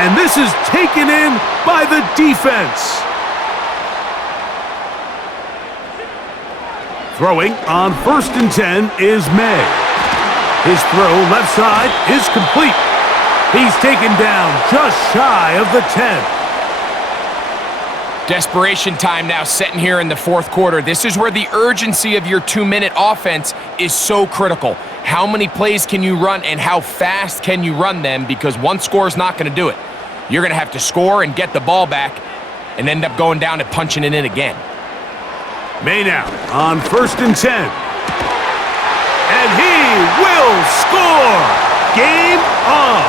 And this is taken in by the defense. Throwing on 1st and 10 is May. His throw left side is complete. He's taken down just shy of the 10. Desperation time now setting here in the fourth quarter. This is where the urgency of your 2-minute offense is so critical. How many plays can you run and how fast can you run them? Because one score is not going to do it. You're going to have to score and get the ball back and end up going down and punching it in again. May now on 1st and 10. And he will score! Game on!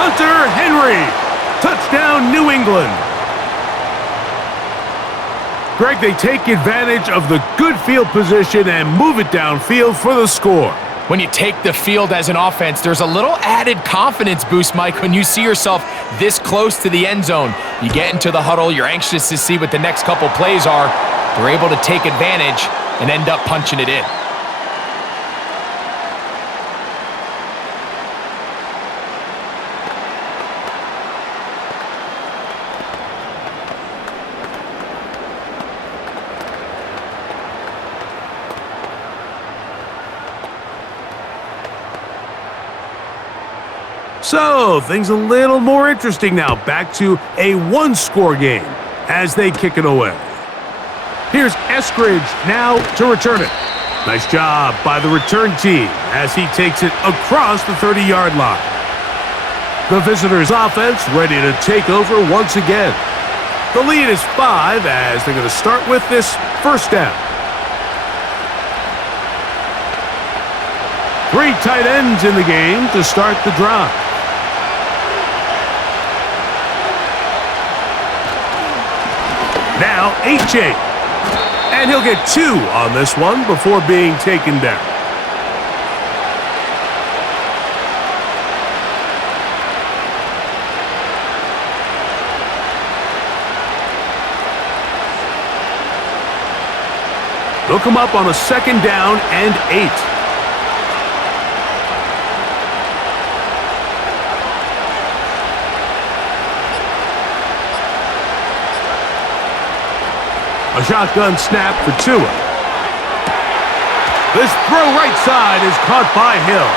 Hunter Henry! Touchdown, New England! Greg, they take advantage of the good field position and move it downfield for the score. When you take the field as an offense, there's a little added confidence boost, Mike, when you see yourself this close to the end zone. You get into the huddle, you're anxious to see what the next couple plays are. They're able to take advantage and end up punching it in. So, things a little more interesting now. Back to a one-score game as they kick it away. Here's Eskridge now to return it. Nice job by the return team as he takes it across the 30-yard line. The visitors' offense ready to take over once again. The lead is 5 as they're going to start with this first down. 3 tight ends in the game to start the drive. Now, H.A. And he'll get 2 on this one before being taken down. They'll come up on a 2nd down and 8. A shotgun snap for Tua. This throw right side is caught by Hill.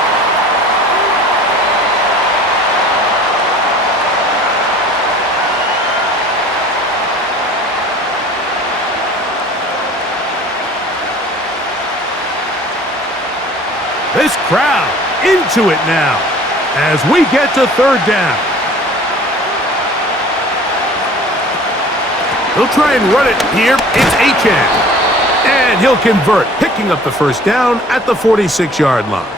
This crowd into it now as we get to 3rd down. He'll try and run it here. It's Achane. And he'll convert, picking up the first down at the 46-yard line.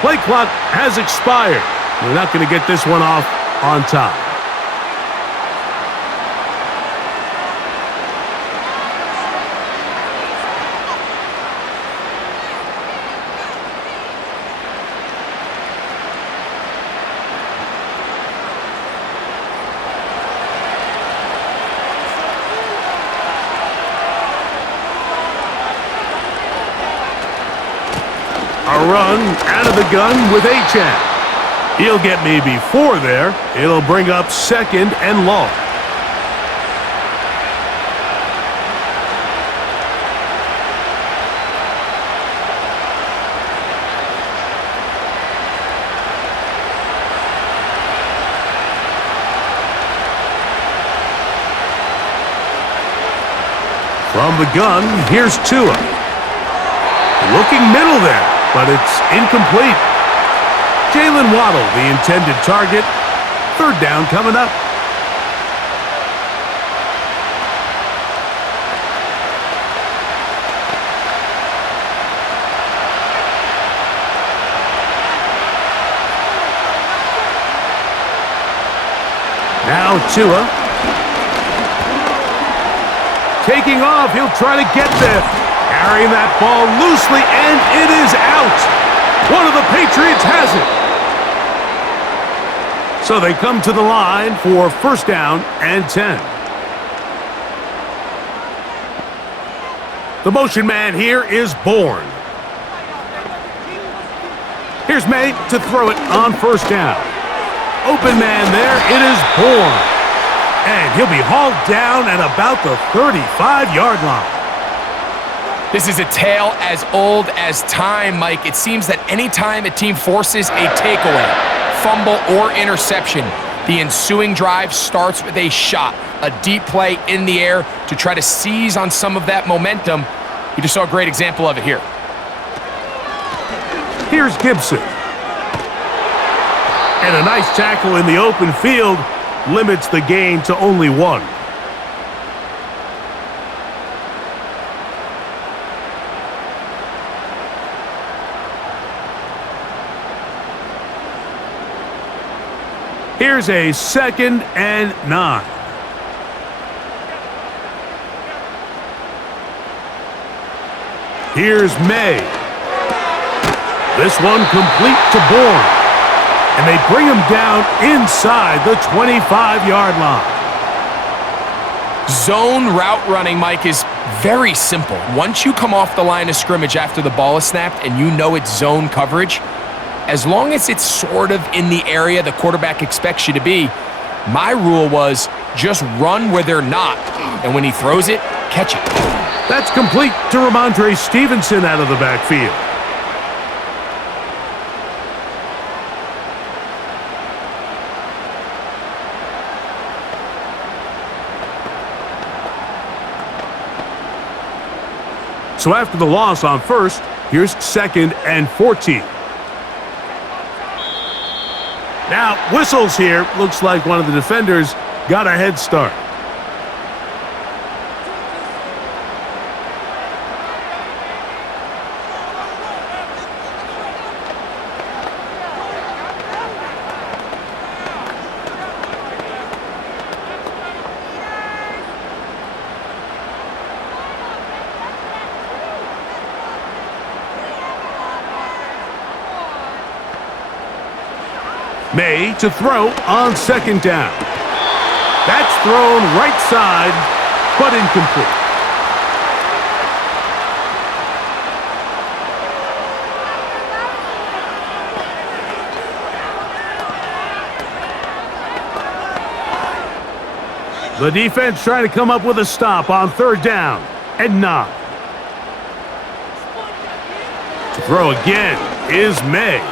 Play clock has expired. We're not going to get this one off on time. A run out of the gun with Achane. He'll get maybe 4 there. It'll bring up 2nd and long. From the gun, here's Tua. Looking middle there, but it's incomplete. Jalen Waddle, the intended target. 3rd down coming up. Now Tua. Taking off, he'll try to get there. Carrying that ball loosely, and it is out. One of the Patriots has it. So they come to the line for 1st down and 10. The motion man here is Bourne. Here's May to throw it on 1st down. Open man there, it is Bourne. And he'll be hauled down at about the 35-yard line. This is a tale as old as time, Mike. It seems that anytime a team forces a takeaway, fumble, or interception, the ensuing drive starts with a shot, a deep play in the air to try to seize on some of that momentum. You just saw a great example of it here. Here's Gibson. And a nice tackle in the open field limits the gain to only 1. Here's a 2nd and 9. Here's May. This one complete to Bourne. And they bring him down inside the 25-yard line. Zone route running, Mike, is very simple. Once you come off the line of scrimmage after the ball is snapped and you know it's zone coverage, as long as it's sort of in the area the quarterback expects you to be, my rule was just run where they're not, and when he throws it, catch it. That's complete to Ramondre Stevenson out of the backfield. So after the loss on first, here's 2nd and 14. Now, whistles here. Looks like one of the defenders got a head start. May to throw on 2nd down. That's thrown right side, but incomplete. The defense trying to come up with a stop on 3rd down and 9. To throw again is May.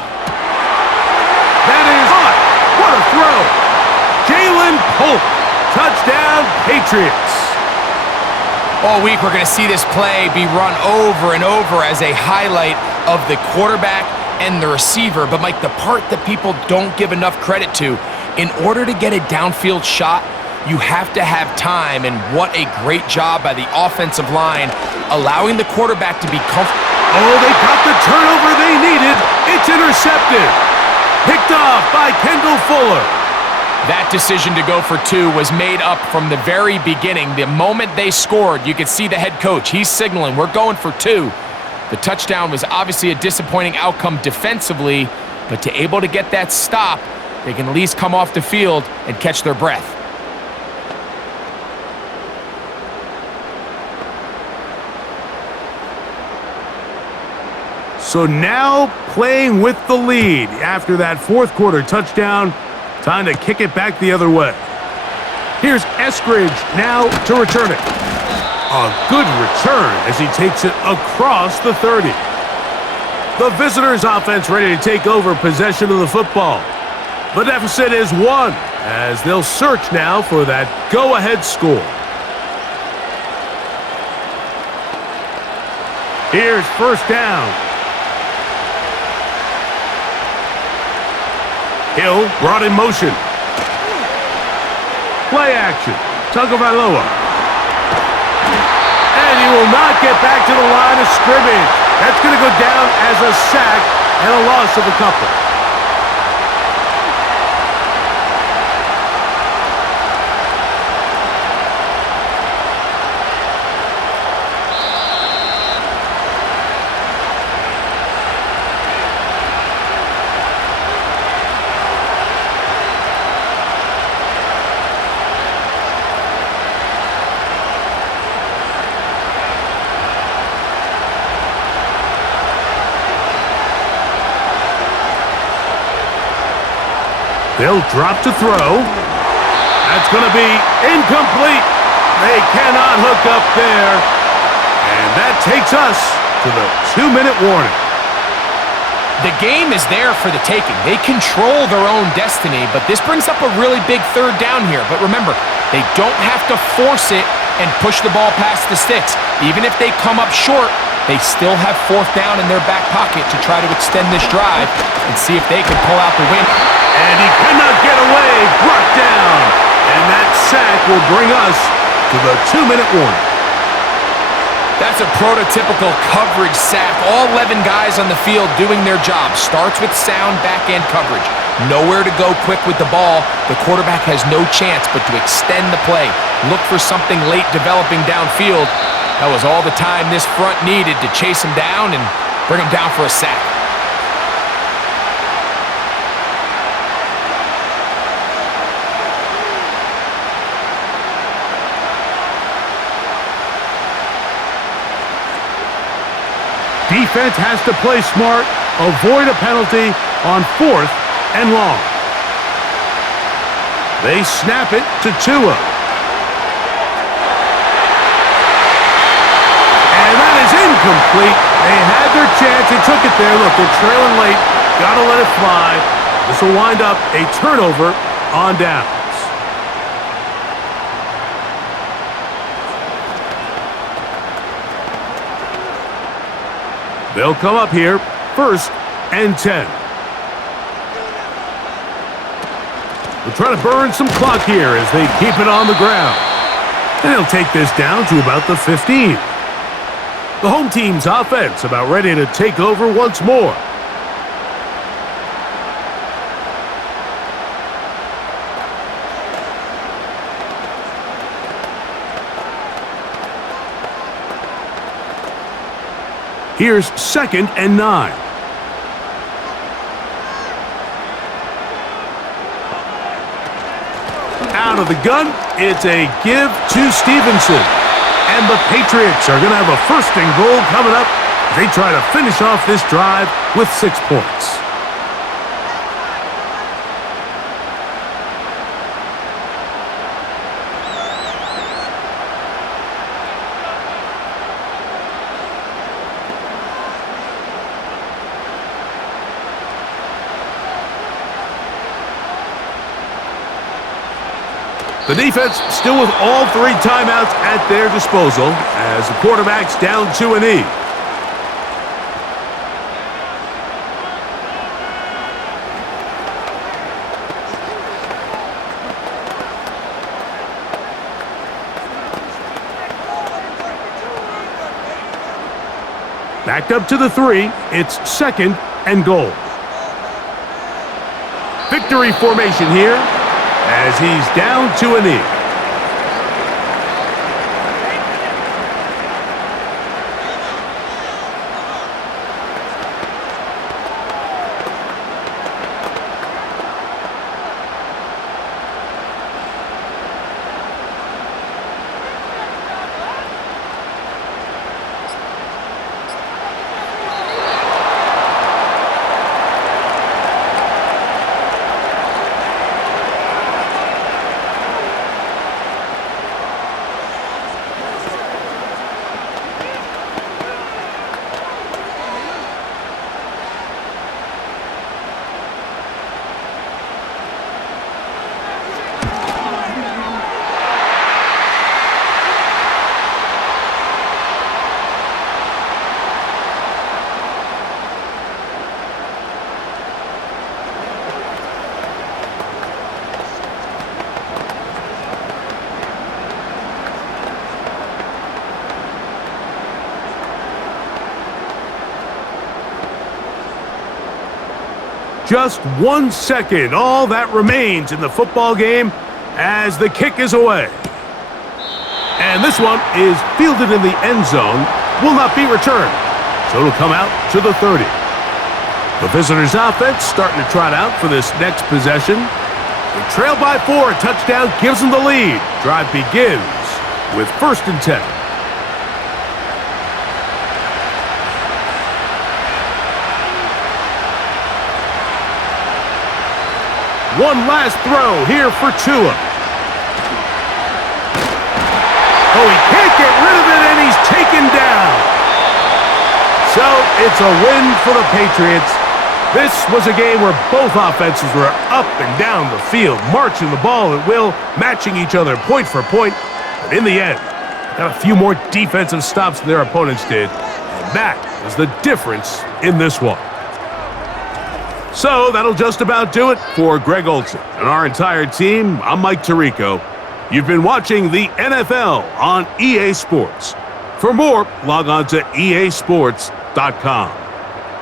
That is hot. What a throw. Jalen Polk. Touchdown, Patriots. All week, we're going to see this play be run over and over as a highlight of the quarterback and the receiver. But, Mike, the part that people don't give enough credit to, in order to get a downfield shot, you have to have time. And what a great job by the offensive line, allowing the quarterback to be comfortable. Oh, they got the turnover they needed. It's intercepted. Picked off by Kendall Fuller. That decision to go for 2 was made up from the very beginning. The moment they scored, you could see the head coach. He's signaling, we're going for 2. The touchdown was obviously a disappointing outcome defensively, but to able to get that stop, they can at least come off the field and catch their breath. So now playing with the lead after that 4th quarter touchdown. Time to kick it back the other way. Here's Eskridge now to return it. A good return as he takes it across the 30. The visitors' offense ready to take over possession of the football. The deficit is 1 as they'll search now for that go-ahead score. Here's 1st down. Hill brought in motion. Play action. Tagovailoa. And he will not get back to the line of scrimmage. That's going to go down as a sack and a loss of a couple. They'll drop to throw. That's going to be incomplete. They cannot hook up there. And that takes us to the 2-minute warning. The game is there for the taking. They control their own destiny, but this brings up a really big 3rd down here. But remember, they don't have to force it and push the ball past the sticks. Even if they come up short, they still have 4th down in their back pocket to try to extend this drive and see if they can pull out the win. And he cannot get away, brought down. And that sack will bring us to the 2-minute warning. That's a prototypical coverage sack. All 11 guys on the field doing their job. Starts with sound back-end coverage. Nowhere to go quick with the ball. The quarterback has no chance but to extend the play. Look for something late developing downfield. That was all the time this front needed to chase him down and bring him down for a sack. defense has to play smart, avoid a penalty on 4th and long. They snap it to Tua. And that is incomplete. They had their chance. They took it there. Look, they're trailing late. Got to let it fly. This will wind up a turnover on downs. They'll come up here, 1st and 10. They're trying to burn some clock here as they keep it on the ground. And they'll take this down to about the 15. The home team's offense about ready to take over once more. Here's 2nd and 9. Out of the gun, it's a give to Stevenson. And the Patriots are going to have a 1st and goal coming up. They try to finish off this drive with 6 points. The defense still with all 3 timeouts at their disposal as the quarterback's down to a knee. Backed up to the 3, it's 2nd and goal. Victory formation here as he's down to a knee. Just 1 second, all that remains in the football game as the kick is away. And this one is fielded in the end zone, will not be returned. So it'll come out to the 30. The visitors' offense starting to trot out for this next possession. They trail by 4, a touchdown gives them the lead. Drive begins with 1st and 10. One last throw here for Tua. Oh, he can't get rid of it, and he's taken down. So it's a win for the Patriots. This was a game where both offenses were up and down the field, marching the ball at will, matching each other point for point. But in the end, got a few more defensive stops than their opponents did. And that was the difference in this one. So that'll just about do it for Greg Olson and our entire team. I'm Mike Tirico. You've been watching the NFL on EA Sports. For more, log on to easports.com.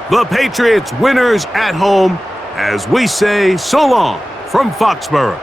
The Patriots winners at home as we say so long from Foxborough.